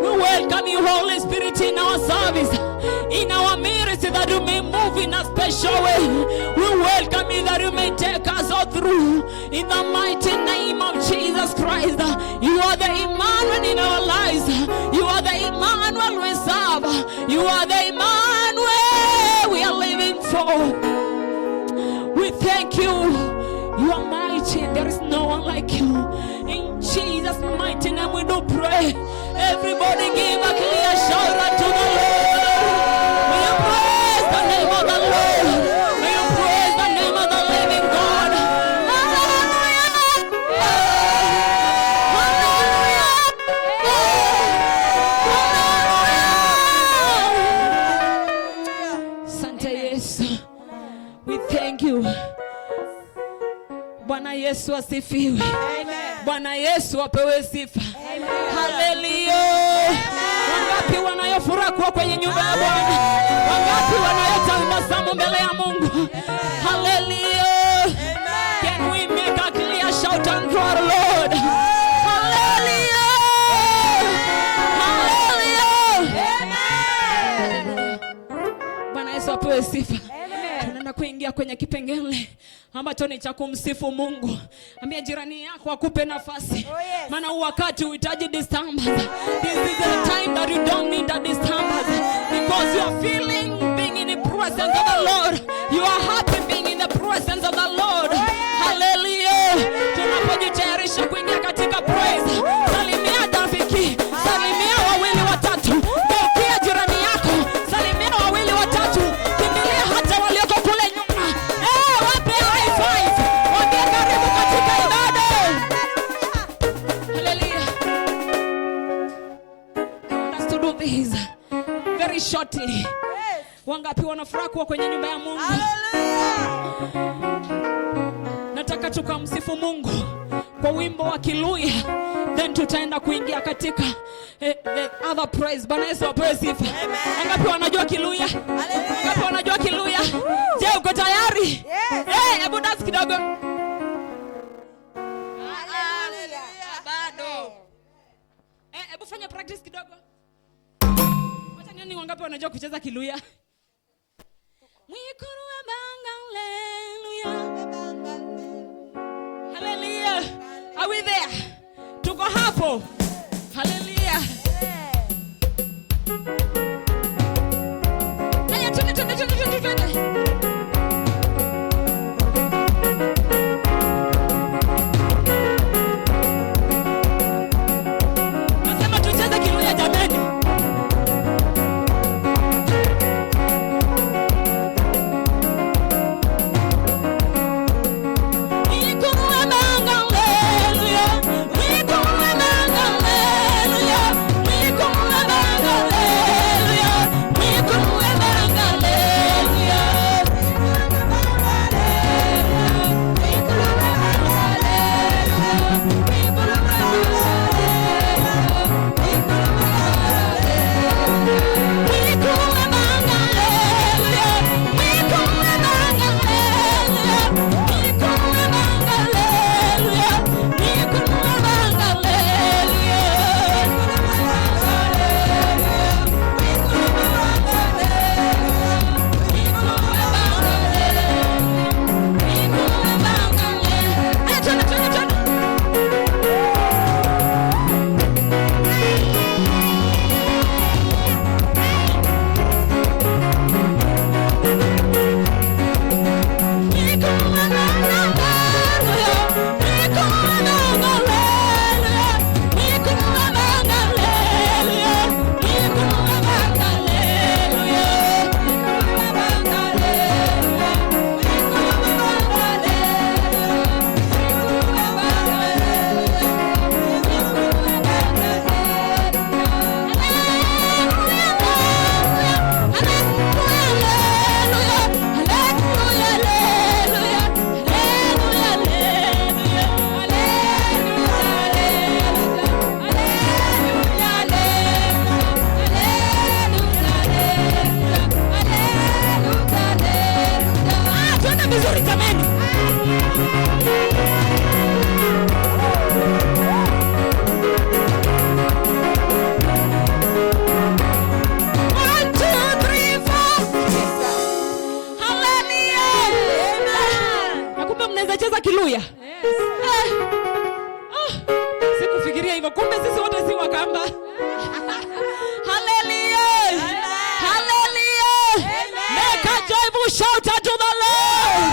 We welcome you, Holy Spirit, in our service, in our ministry, that you may move in a special way. We welcome you that you may take us all through. In the mighty name of Jesus Christ, you are the Emmanuel in our lives. You are the Emmanuel we serve. You are the Emmanuel we are living for. We thank you. You are mighty. There is no one like you. In Jesus' mighty name we do pray. Everybody give a clear shout out to the Lord. Yesu asifiwe. Bwana Yesu apewe sifa. Haleluya. Wangapi wanayofuraha kuwa kwenye nyumba ya Bwana? Wangapi wanayotabasamu mbele ya Mungu? Haleluya. Can we make a clear shout unto our Lord? Haleluya. Haleluya. Bwana Yesu apewe sifa. Tunaenda kuingia kwenye kipengele ambacho ni cha kumsifu Mungu. Ambia jirani yako akupe nafasi. Maana huu wakati uhitaji disturbance. This is the time that you don't need a disturbance, because you are feeling being in the presence of the Lord. You are happy being in the presence of the Lord. Hallelujah. Tunapojitayarisha kuingia katika praise, salimia rafiki, salimia wawili watatu, geukia jirani yako, salimia wawili watatu, kimbilia hata walioko kule nyuma. Wape high five, wape karibu katika ibada. Hallelujah. Let's do this very shortly. Wangapi wanafuraha kuwa kwenye nyumba ya Mungu? Nataka tukamsifu Mungu kwa wimbo wa Kiluya, then tutaenda kuingia katika the other praise. Bwana Yesu apewe sifa. Wangapi wanajua Kiluya? Wangapi wanajua Kiluya? Je, uko tayari? Hebu dance kidogo. Bado. Hebu fanya practice kidogo. Wacha nini, wangapi wanajua kucheza Kiluya? Mwikuru wa haleluya. Hallelujah. Are we there? Tuko hapo. Hallelujah. Haya, twende. Nasema tucheze Kiluya jamani. Kiluya. Sikufikiria hivyo, kumbe sisi wote si Wakamba. Hallelujah. Hallelujah. Make a joyful shout unto the Lord.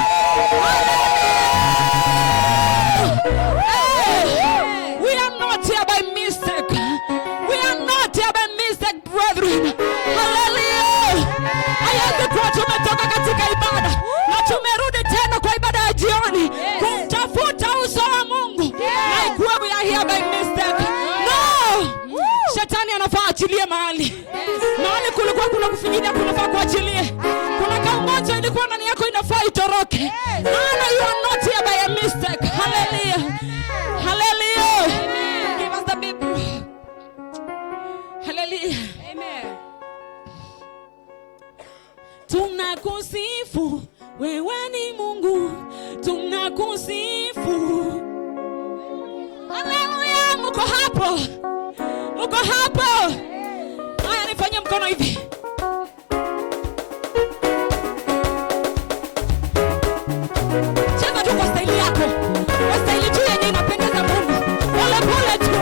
We are not here by mistake. We are not here by mistake, brethren. Hallelujah. Haya kwa tumetoka katika ibada na tumerudi tena kwa ibada ya jioni kumtafuta uso wa Mungu. Na ikuwa we are here by mistake. No. Shetani anafaa achilie mahali. Mahali kulikuwa kuna kufinyilia kunafaa kuachilie. Kuna kama moja ilikuwa ndani yako inafaa itoroke. Maana you are not here by a mistake. Hallelujah. tunakusifu, wewe ni Mungu, tunakusifu. Haleluya, mko hapo? Mko hapo? Haya, nifanye mkono hivi. Cheza tu kwa staili yako. Kwa staili tu yenye inapendeza Mungu. Pole pole tu.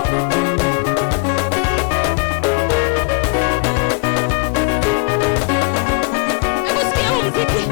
Hebu sikia huu muziki.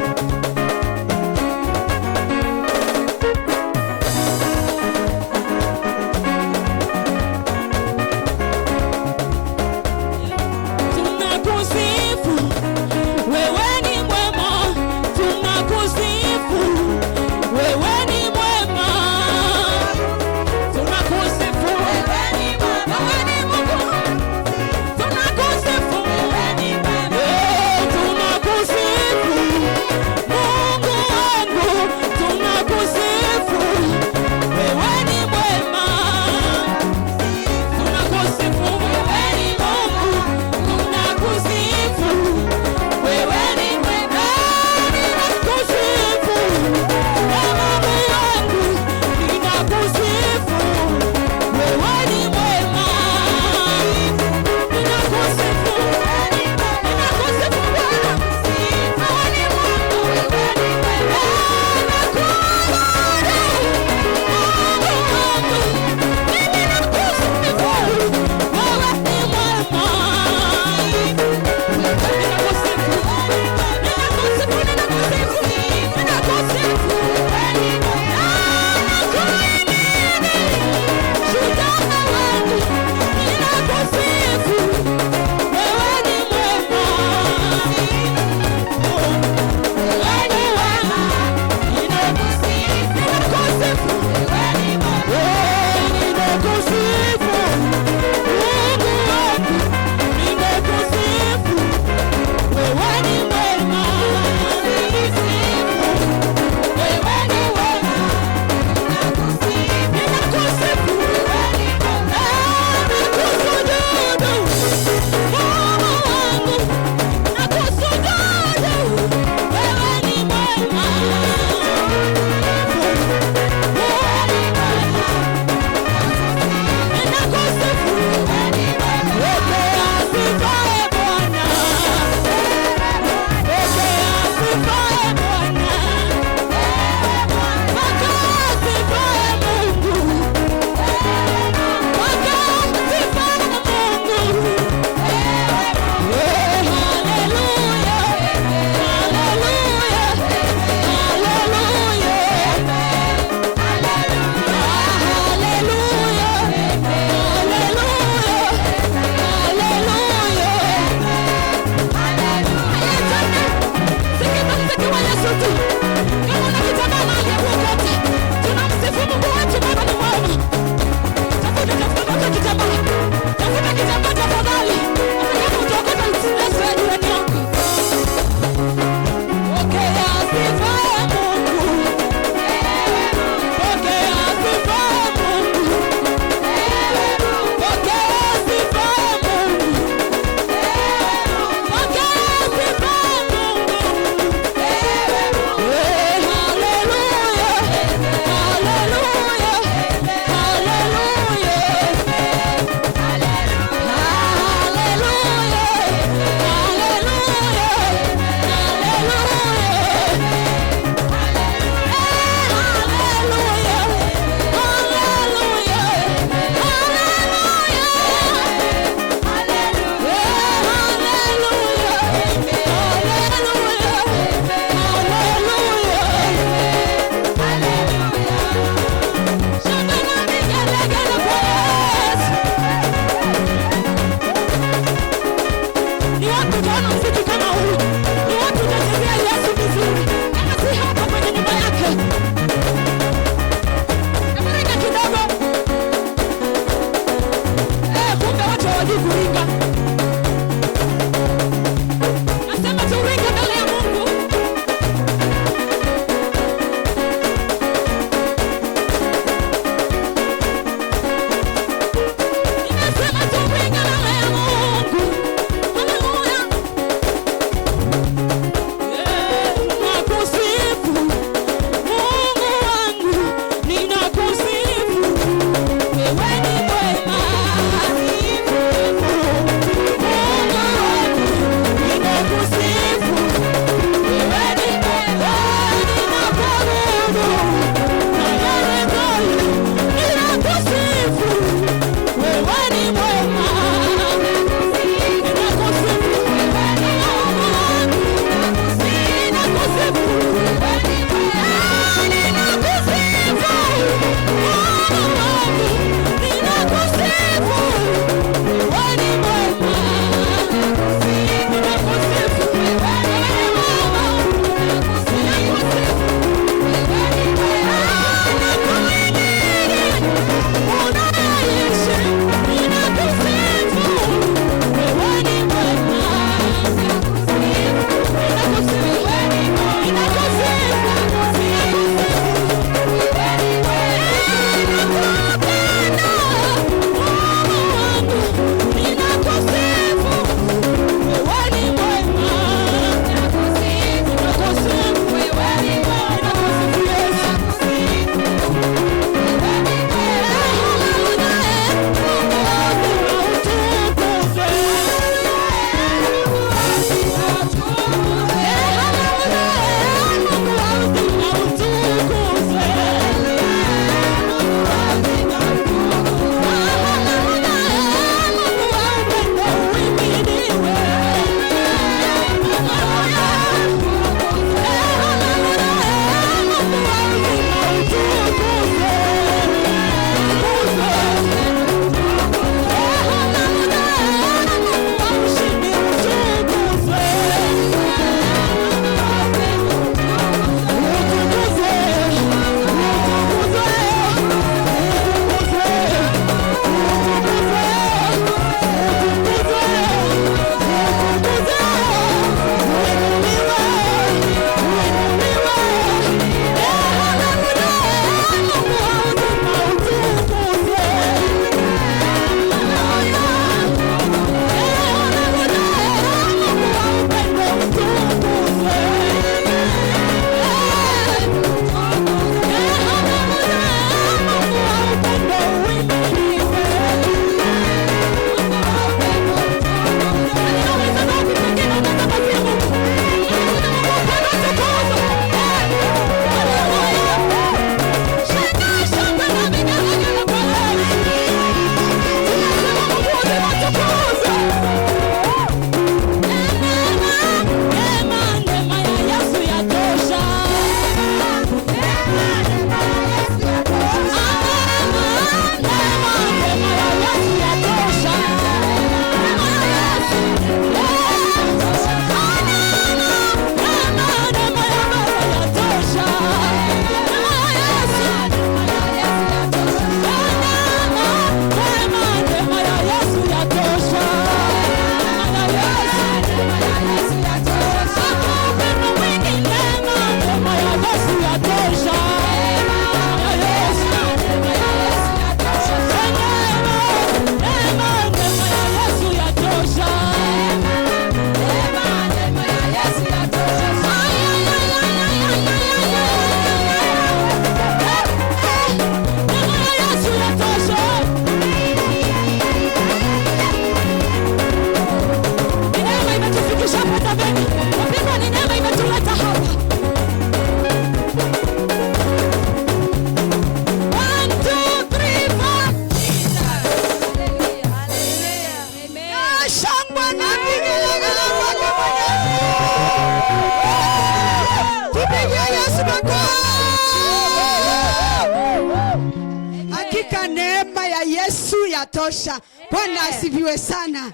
inatosha. Bwana asifiwe sana.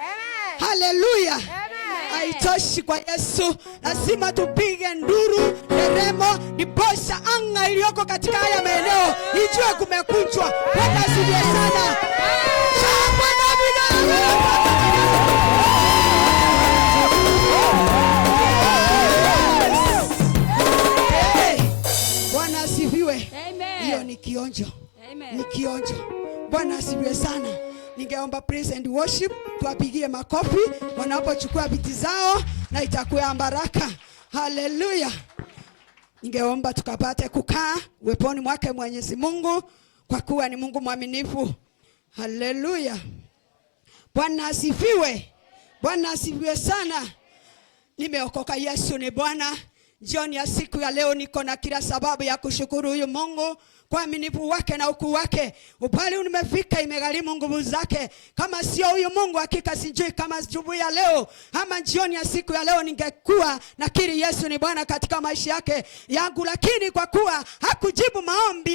Haleluya. Haitoshi kwa Yesu, lazima tupige nduru, nderemo, ndiposa anga iliyoko katika haya maeneo ijue kumekuchwa. Bwana asifiwe sana. Bwana asifiwe. Hiyo ni kionjo. Ni kionjo. Bwana asifiwe sana. Ningeomba praise and worship, tuwapigie makofi wanapochukua viti zao na itakuwa baraka. Haleluya. Ningeomba tukapate kukaa uweponi mwake Mwenyezi Mungu, kwa kuwa ni Mungu mwaminifu. Haleluya. Bwana asifiwe. Bwana asifiwe sana. Nimeokoka, Yesu ni Bwana. Jioni ya siku ya leo niko na kila sababu ya kushukuru huyu Mungu kwa uaminifu wake na ukuu wake. Upali nimefika imegharimu nguvu zake. Kama sio huyu Mungu, hakika sijui kama asubuhi ya leo ama jioni ya siku ya leo ningekuwa nakiri Yesu ni Bwana katika maisha yake yangu, lakini kwa kuwa hakujibu maombi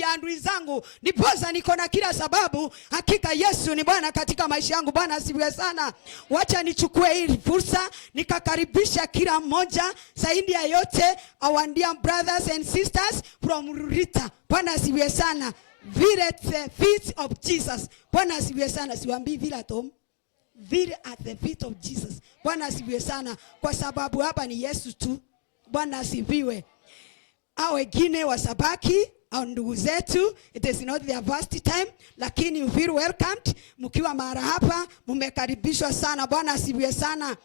ya adui zangu, ndiposa niko na kila sababu. Hakika Yesu ni Bwana katika maisha yangu. Bwana asifiwe sana. Wacha nichukue hii fursa nikakaribisha kila mmoja, zaidi ya yote our dear brothers and sisters from Rita. Bwana asifiwe sana. Vile at the feet of Jesus. Bwana asifiwe sana. Siwaambii vile at home. Vile at the feet of Jesus. Bwana asifiwe sana. Kwa sababu hapa ni Yesu tu. Bwana asifiwe. Hao wengine wasabaki au ndugu zetu, it is not their first time, lakini you feel welcomed. Mkiwa mara hapa mmekaribishwa sana. Bwana asifiwe sana.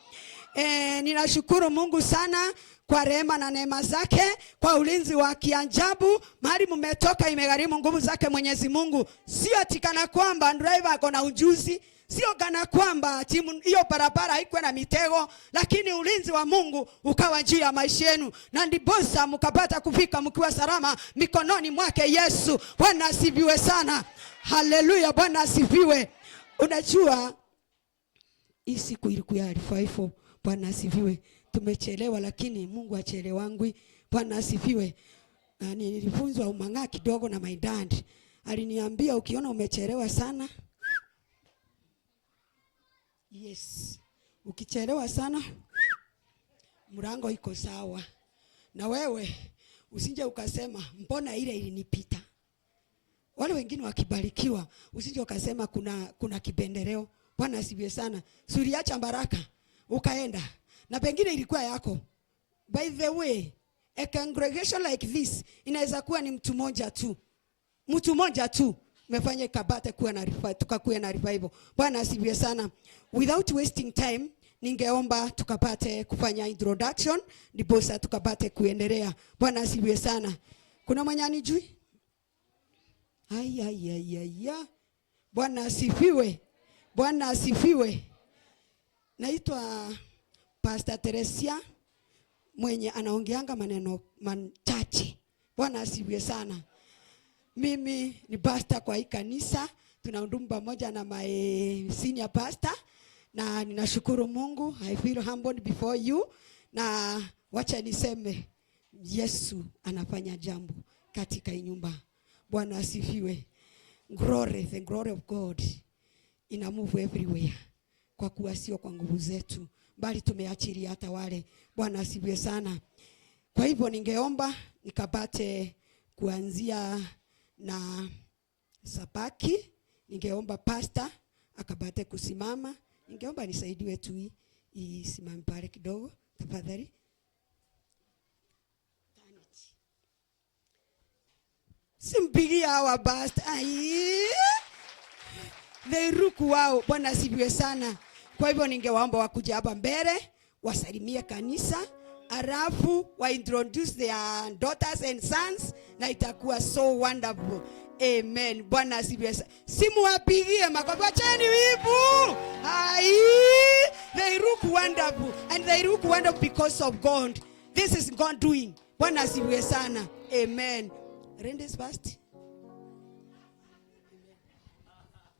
Ninashukuru Mungu sana kwa rehema na neema zake, kwa ulinzi wa kiajabu. Mahali mmetoka imegharimu nguvu zake Mwenyezi Mungu. Sio atikana kwamba driver ako na ujuzi, sio kana kwamba timu hiyo barabara haikuwa na mitego, lakini ulinzi wa Mungu ukawa juu ya maisha yenu, na ndiposa mkapata kufika mkiwa salama mikononi mwake Yesu. Bwana asifiwe sana. Haleluya. Bwana asifiwe. Unajua hii siku ilikuwa ya revival. Bwana asifiwe. Tumechelewa lakini Mungu achelewangwi. Bwana asifiwe. Nilifunzwa umang'aa kidogo na my dad. Aliniambia ukiona umechelewa sana, yes, ukichelewa sana mlango iko sawa. Na wewe usije ukasema mbona ile ilinipita. Wale wengine wakibarikiwa usije ukasema kuna kipendeleo. Bwana asifiwe sana. Suriacha baraka ukaenda na pengine ilikuwa yako. By the way, a congregation like this inaweza kuwa ni mtu mmoja tu. Mtu mmoja tu umefanya kabate kuwa na revival, tukakuwa na revival. Bwana asifiwe sana. Without wasting time, ningeomba tukapate kufanya introduction ndiposa tukapate kuendelea. Bwana asifiwe sana. Kuna mwenye anijui? Bwana asifiwe. Bwana asifiwe. Naitwa Pastor Teresia, mwenye anaongeanga maneno machache. Bwana asifiwe sana. Mimi ni pastor kwa hii kanisa. Tunahudumu pamoja na my senior pastor, na ninashukuru Mungu. I feel humbled before you. Na wacha niseme Yesu anafanya jambo katika hii nyumba. Bwana asifiwe. Glory, the glory of God ina move everywhere. Kwa kuwa sio kwa nguvu zetu, bali tumeachilia hata wale. Bwana asifiwe sana. Kwa hivyo ningeomba nikapate kuanzia na Sabaki. Ningeomba pastor akapate kusimama. Ningeomba nisaidiwe tu isimame pale kidogo tafadhali. Simpigia hawa pastor. Veiruku wao. Bwana asifiwe sana. Kwa hivyo ningewaomba wakuja hapa mbele wasalimie kanisa, alafu wa introduce their daughters and sons, na itakuwa so wonderful. Amen. Bwana asifiwe sana. Simuwapigie makofi, wacheni wivu. They look wonderful, and they look wonderful because of God. This is God doing. Bwana asifiwe sana. Amen. Rendes fast.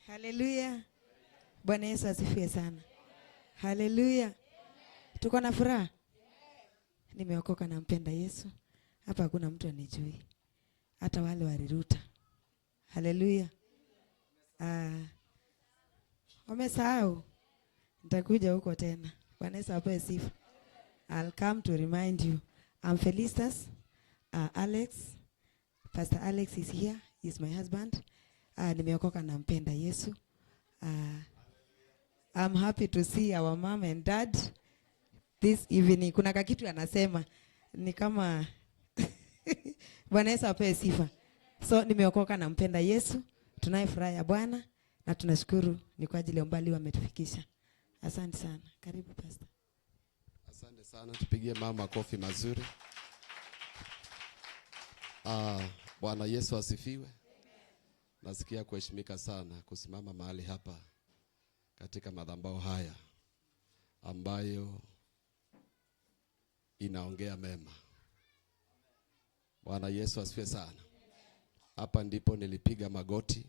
Haleluya. Bwana Yesu asifiwe sana. Haleluya. Tuko na furaha. Nimeokoka na mpenda Yesu. Hapa hakuna mtu anijui. Hata wale waliruta. Haleluya. Wamesahau. Nitakuja huko tena. Bwana Yesu apewe sifa. I'll come to remind you. I'm Felicitas. Alex. Pastor Alex is here. He's my husband. Nimeokoka na mpenda Yesu. I'm happy to see our mom and dad this evening. Kuna kakitu anasema ni kama Bwana Yesu apewe sifa. So nimeokoka na mpenda Yesu. Tunaye furaha ya Bwana na tunashukuru ni kwa ajili ya umbali wametufikisha. Asante sana. Karibu pastor. Asante sana, tupigie mama kofi mazuri. Bwana Yesu asifiwe. Nasikia kuheshimika sana kusimama mahali hapa katika madhabahu haya ambayo inaongea mema. Bwana Yesu asifiwe sana. Hapa ndipo nilipiga magoti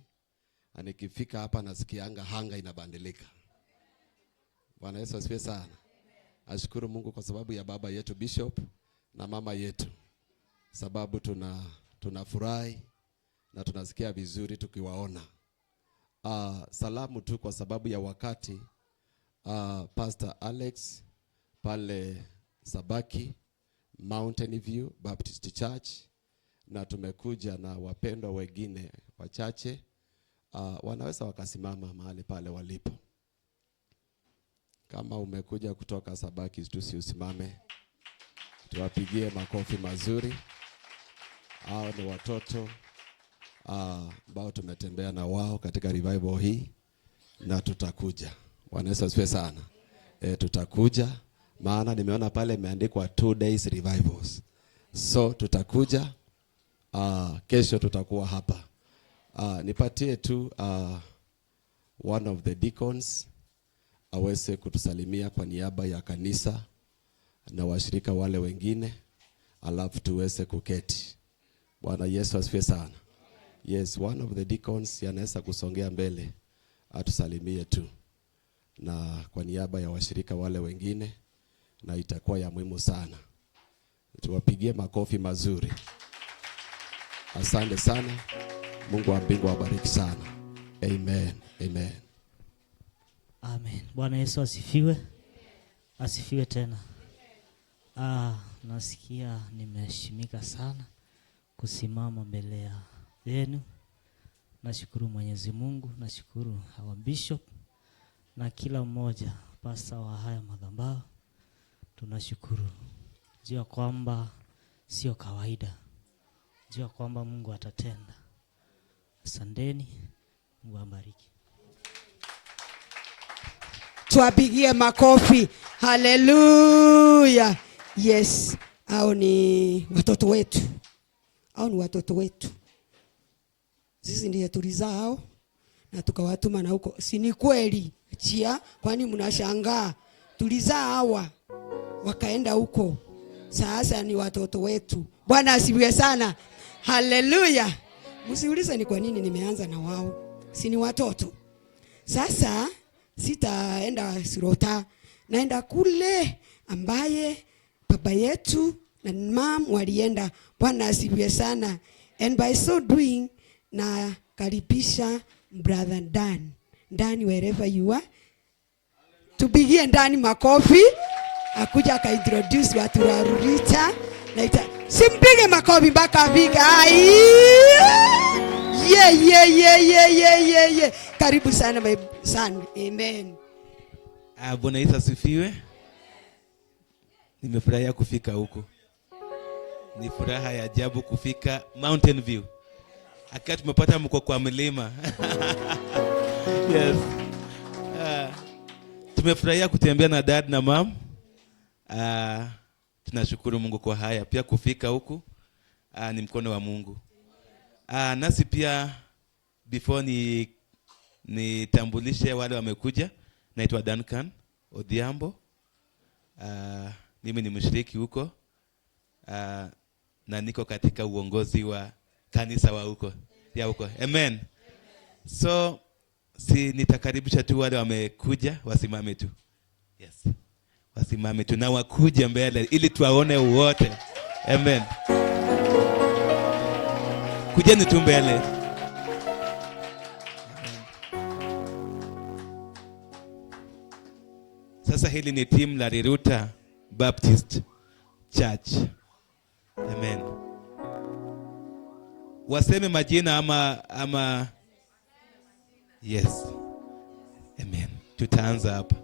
na nikifika hapa nasikianga hanga inabadilika. Bwana Yesu asifiwe sana. Ashukuru Mungu kwa sababu ya baba yetu Bishop na mama yetu. Sababu tunafurahi na tunasikia vizuri tukiwaona. Salamu tu kwa sababu ya wakati. Pastor Alex pale Sabaki Mountain View Baptist Church, na tumekuja na wapendwa wengine wachache. Wanaweza wakasimama mahali pale walipo. Kama umekuja kutoka Sabaki tusiusimame. Tuwapigie makofi mazuri. Hao ni watoto ambao tumetembea na wao katika revival hii na tutakuja. Bwana Yesu asifiwe sana. Tutakuja maana nimeona pale imeandikwa 2 days revivals. So tutakuja. Kesho tutakuwa hapa. Nipatie tu one of the deacons aweze kutusalimia kwa niaba ya kanisa na washirika wale wengine, alafu tuweze kuketi. Bwana Yesu asifiwe sana. Yes, one of the deacons yanaweza kusongea mbele atusalimie tu, na kwa niaba ya washirika wale wengine, na itakuwa ya muhimu sana. Tuwapigie makofi mazuri. Asante sana. Mungu wa mbingu awabariki sana. Amen. Amen. Amen. Bwana Yesu asifiwe. Asifiwe tena. Nasikia nimeheshimika sana kusimama mbele yenu. Nashukuru Mwenyezi Mungu, nashukuru our bishop na kila mmoja pastor wa haya madhabahu. Tunashukuru. Jua kwamba sio kawaida. Jua kwamba Mungu atatenda. Asanteni. Mungu awabariki. Tuwapigie makofi. Hallelujah. Yes. Hao ni watoto wetu. Hao ni watoto wetu. Sisi ndiye tulizao na tukawatuma na huko. Si ni kweli? Chia, kwani mnashangaa? Tulizaa hawa wakaenda huko. Sasa ni watoto wetu. Bwana asifiwe sana. Hallelujah. Msiulize ni kwa nini nimeanza na wao. Si ni watoto. Sasa sitaenda Sirota, naenda kule ambaye baba yetu na mom walienda. Bwana asifiwe sana. And by so doing na karibisha brother Dan wherever you are. Tupigie ndani makofi. Akuja ka introduce watu wa Rurita. Naita simpige makofi mpaka vika. Yeah. Karibu sana my son. Amen. Bwana Yesu asifiwe. Nimefurahia kufika huko. Ni furaha ya ajabu kufika Mountain View. Akati tumepata mko kwa mlima. Yes. Tumefurahia kutembea na dad na mom. Tunashukuru Mungu kwa haya. Pia kufika huku ni mkono wa Mungu. Nasi pia before nitambulishe wale wamekuja, naitwa Duncan Odhiambo. Mimi ni mshiriki huko. Na niko katika uongozi wa kanisa wa huko. Ya huko. Amen. So nitakaribisha tu wale wamekuja wasimame tu. Yes. Wasimame tu na wakuje mbele ili tuwaone wote. Amen. Kujeni tu mbele. Sasa hili ni team la Riruta Baptist Church. Amen. Waseme majina ama yes. Amen. Tutaanza hapa.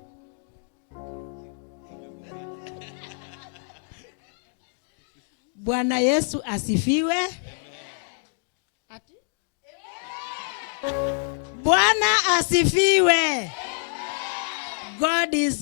Bwana Yesu asifiwe. Bwana asifiwe. God is